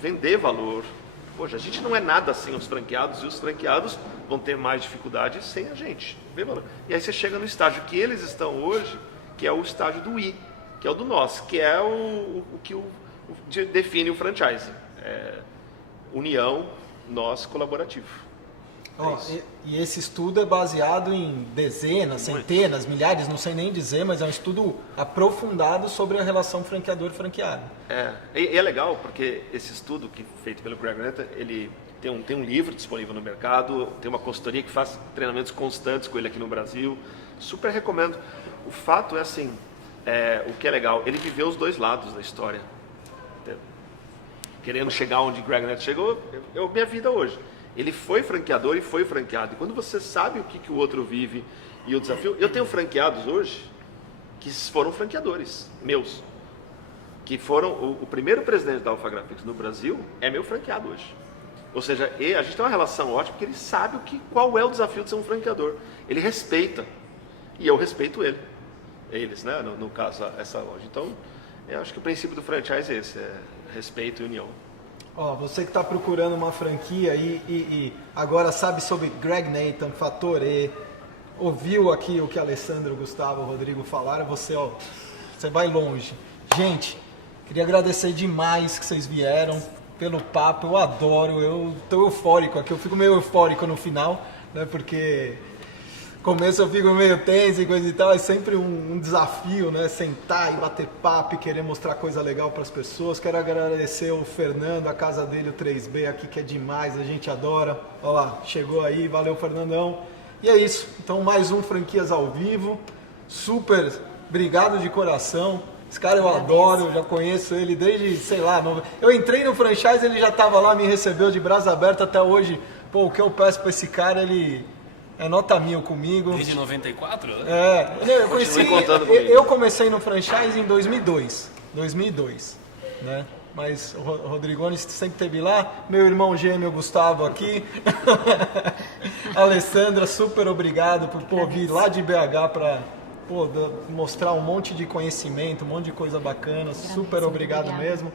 vender valor. Poxa, a gente não é nada sem os franqueados, e os franqueados vão ter mais dificuldade sem a gente. Ver valor. E aí você chega no estágio que eles estão hoje, que é o estágio do I, que é o do nós, que é o que define o franchise. União, nós, colaborativo. E esse estudo é baseado em dezenas, centenas, milhares, não sei nem dizer, mas é um estudo aprofundado sobre a relação franqueador-franqueado. E é legal porque esse estudo que feito pelo Greg Netta, ele tem um livro disponível no mercado, tem uma consultoria que faz treinamentos constantes com ele aqui no Brasil, super recomendo. O fato é assim, o que é legal, ele viveu os dois lados da história. Querendo chegar onde Greg Netta chegou, minha vida hoje. Ele foi franqueador e foi franqueado. E quando você sabe o que o outro vive e o desafio... Eu tenho franqueados hoje que foram franqueadores meus. Que foram... O primeiro presidente da Alpha Graphics no Brasil é meu franqueado hoje. Ou seja, a gente tem uma relação ótima porque ele sabe qual é o desafio de ser um franqueador. Ele respeita. E eu respeito ele. Eles, né? No caso, essa loja. Então, eu acho que o princípio do franchise é esse. Respeito e união. Você que está procurando uma franquia e agora sabe sobre Greg Nathan, Fator E, ouviu aqui o que Alessandro, Gustavo, Rodrigo falaram, você vai longe. Gente, queria agradecer demais que vocês vieram, pelo papo, eu adoro, eu estou eufórico aqui, eu fico meio eufórico no final, né, porque... começo eu fico meio tenso e coisa e tal, é sempre um desafio, né? Sentar e bater papo e querer mostrar coisa legal para as pessoas. Quero agradecer o Fernando, a casa dele, o 3B aqui, que é demais, a gente adora. Olha lá, chegou aí, valeu Fernandão. E é isso, então mais um Franquias ao Vivo, super obrigado de coração. Esse cara eu adoro, eu já conheço ele desde, sei lá, eu entrei no franchise, ele já estava lá, me recebeu de braço aberto até hoje. Pô, o que eu peço para esse cara, ele... é nota 1000 comigo. Desde 94? Eu comecei no franchise em 2002, né? Mas o Rodrigoni sempre esteve lá, meu irmão gêmeo Gustavo aqui, Alessandra, super obrigado por vir lá de BH para mostrar um monte de conhecimento, um monte de coisa bacana, super obrigado mesmo.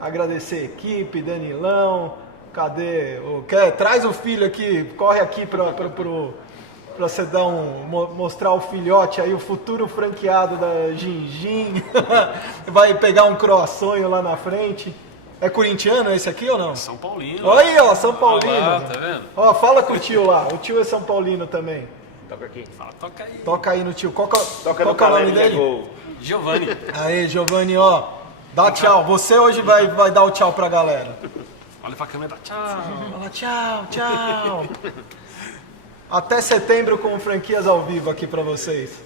Agradecer a equipe, Danilão. Cadê? Traz o filho aqui, corre aqui para você mostrar o filhote aí, o futuro franqueado da Gingin. Vai pegar um croissant lá na frente. É corintiano esse aqui ou não? São Paulino. Olha aí, ó, São Paulino. Tá vendo? Fala com o tio lá. O tio é São Paulino também. Toca aqui. Toca aí. Toca aí no tio. Qual é o nome dele? Giovanni. Aí, Giovanni, dá tchau. Você hoje vai dar o tchau pra galera. Olha pra câmera, tchau. Fala tchau. Até setembro com Franquias ao Vivo aqui pra vocês.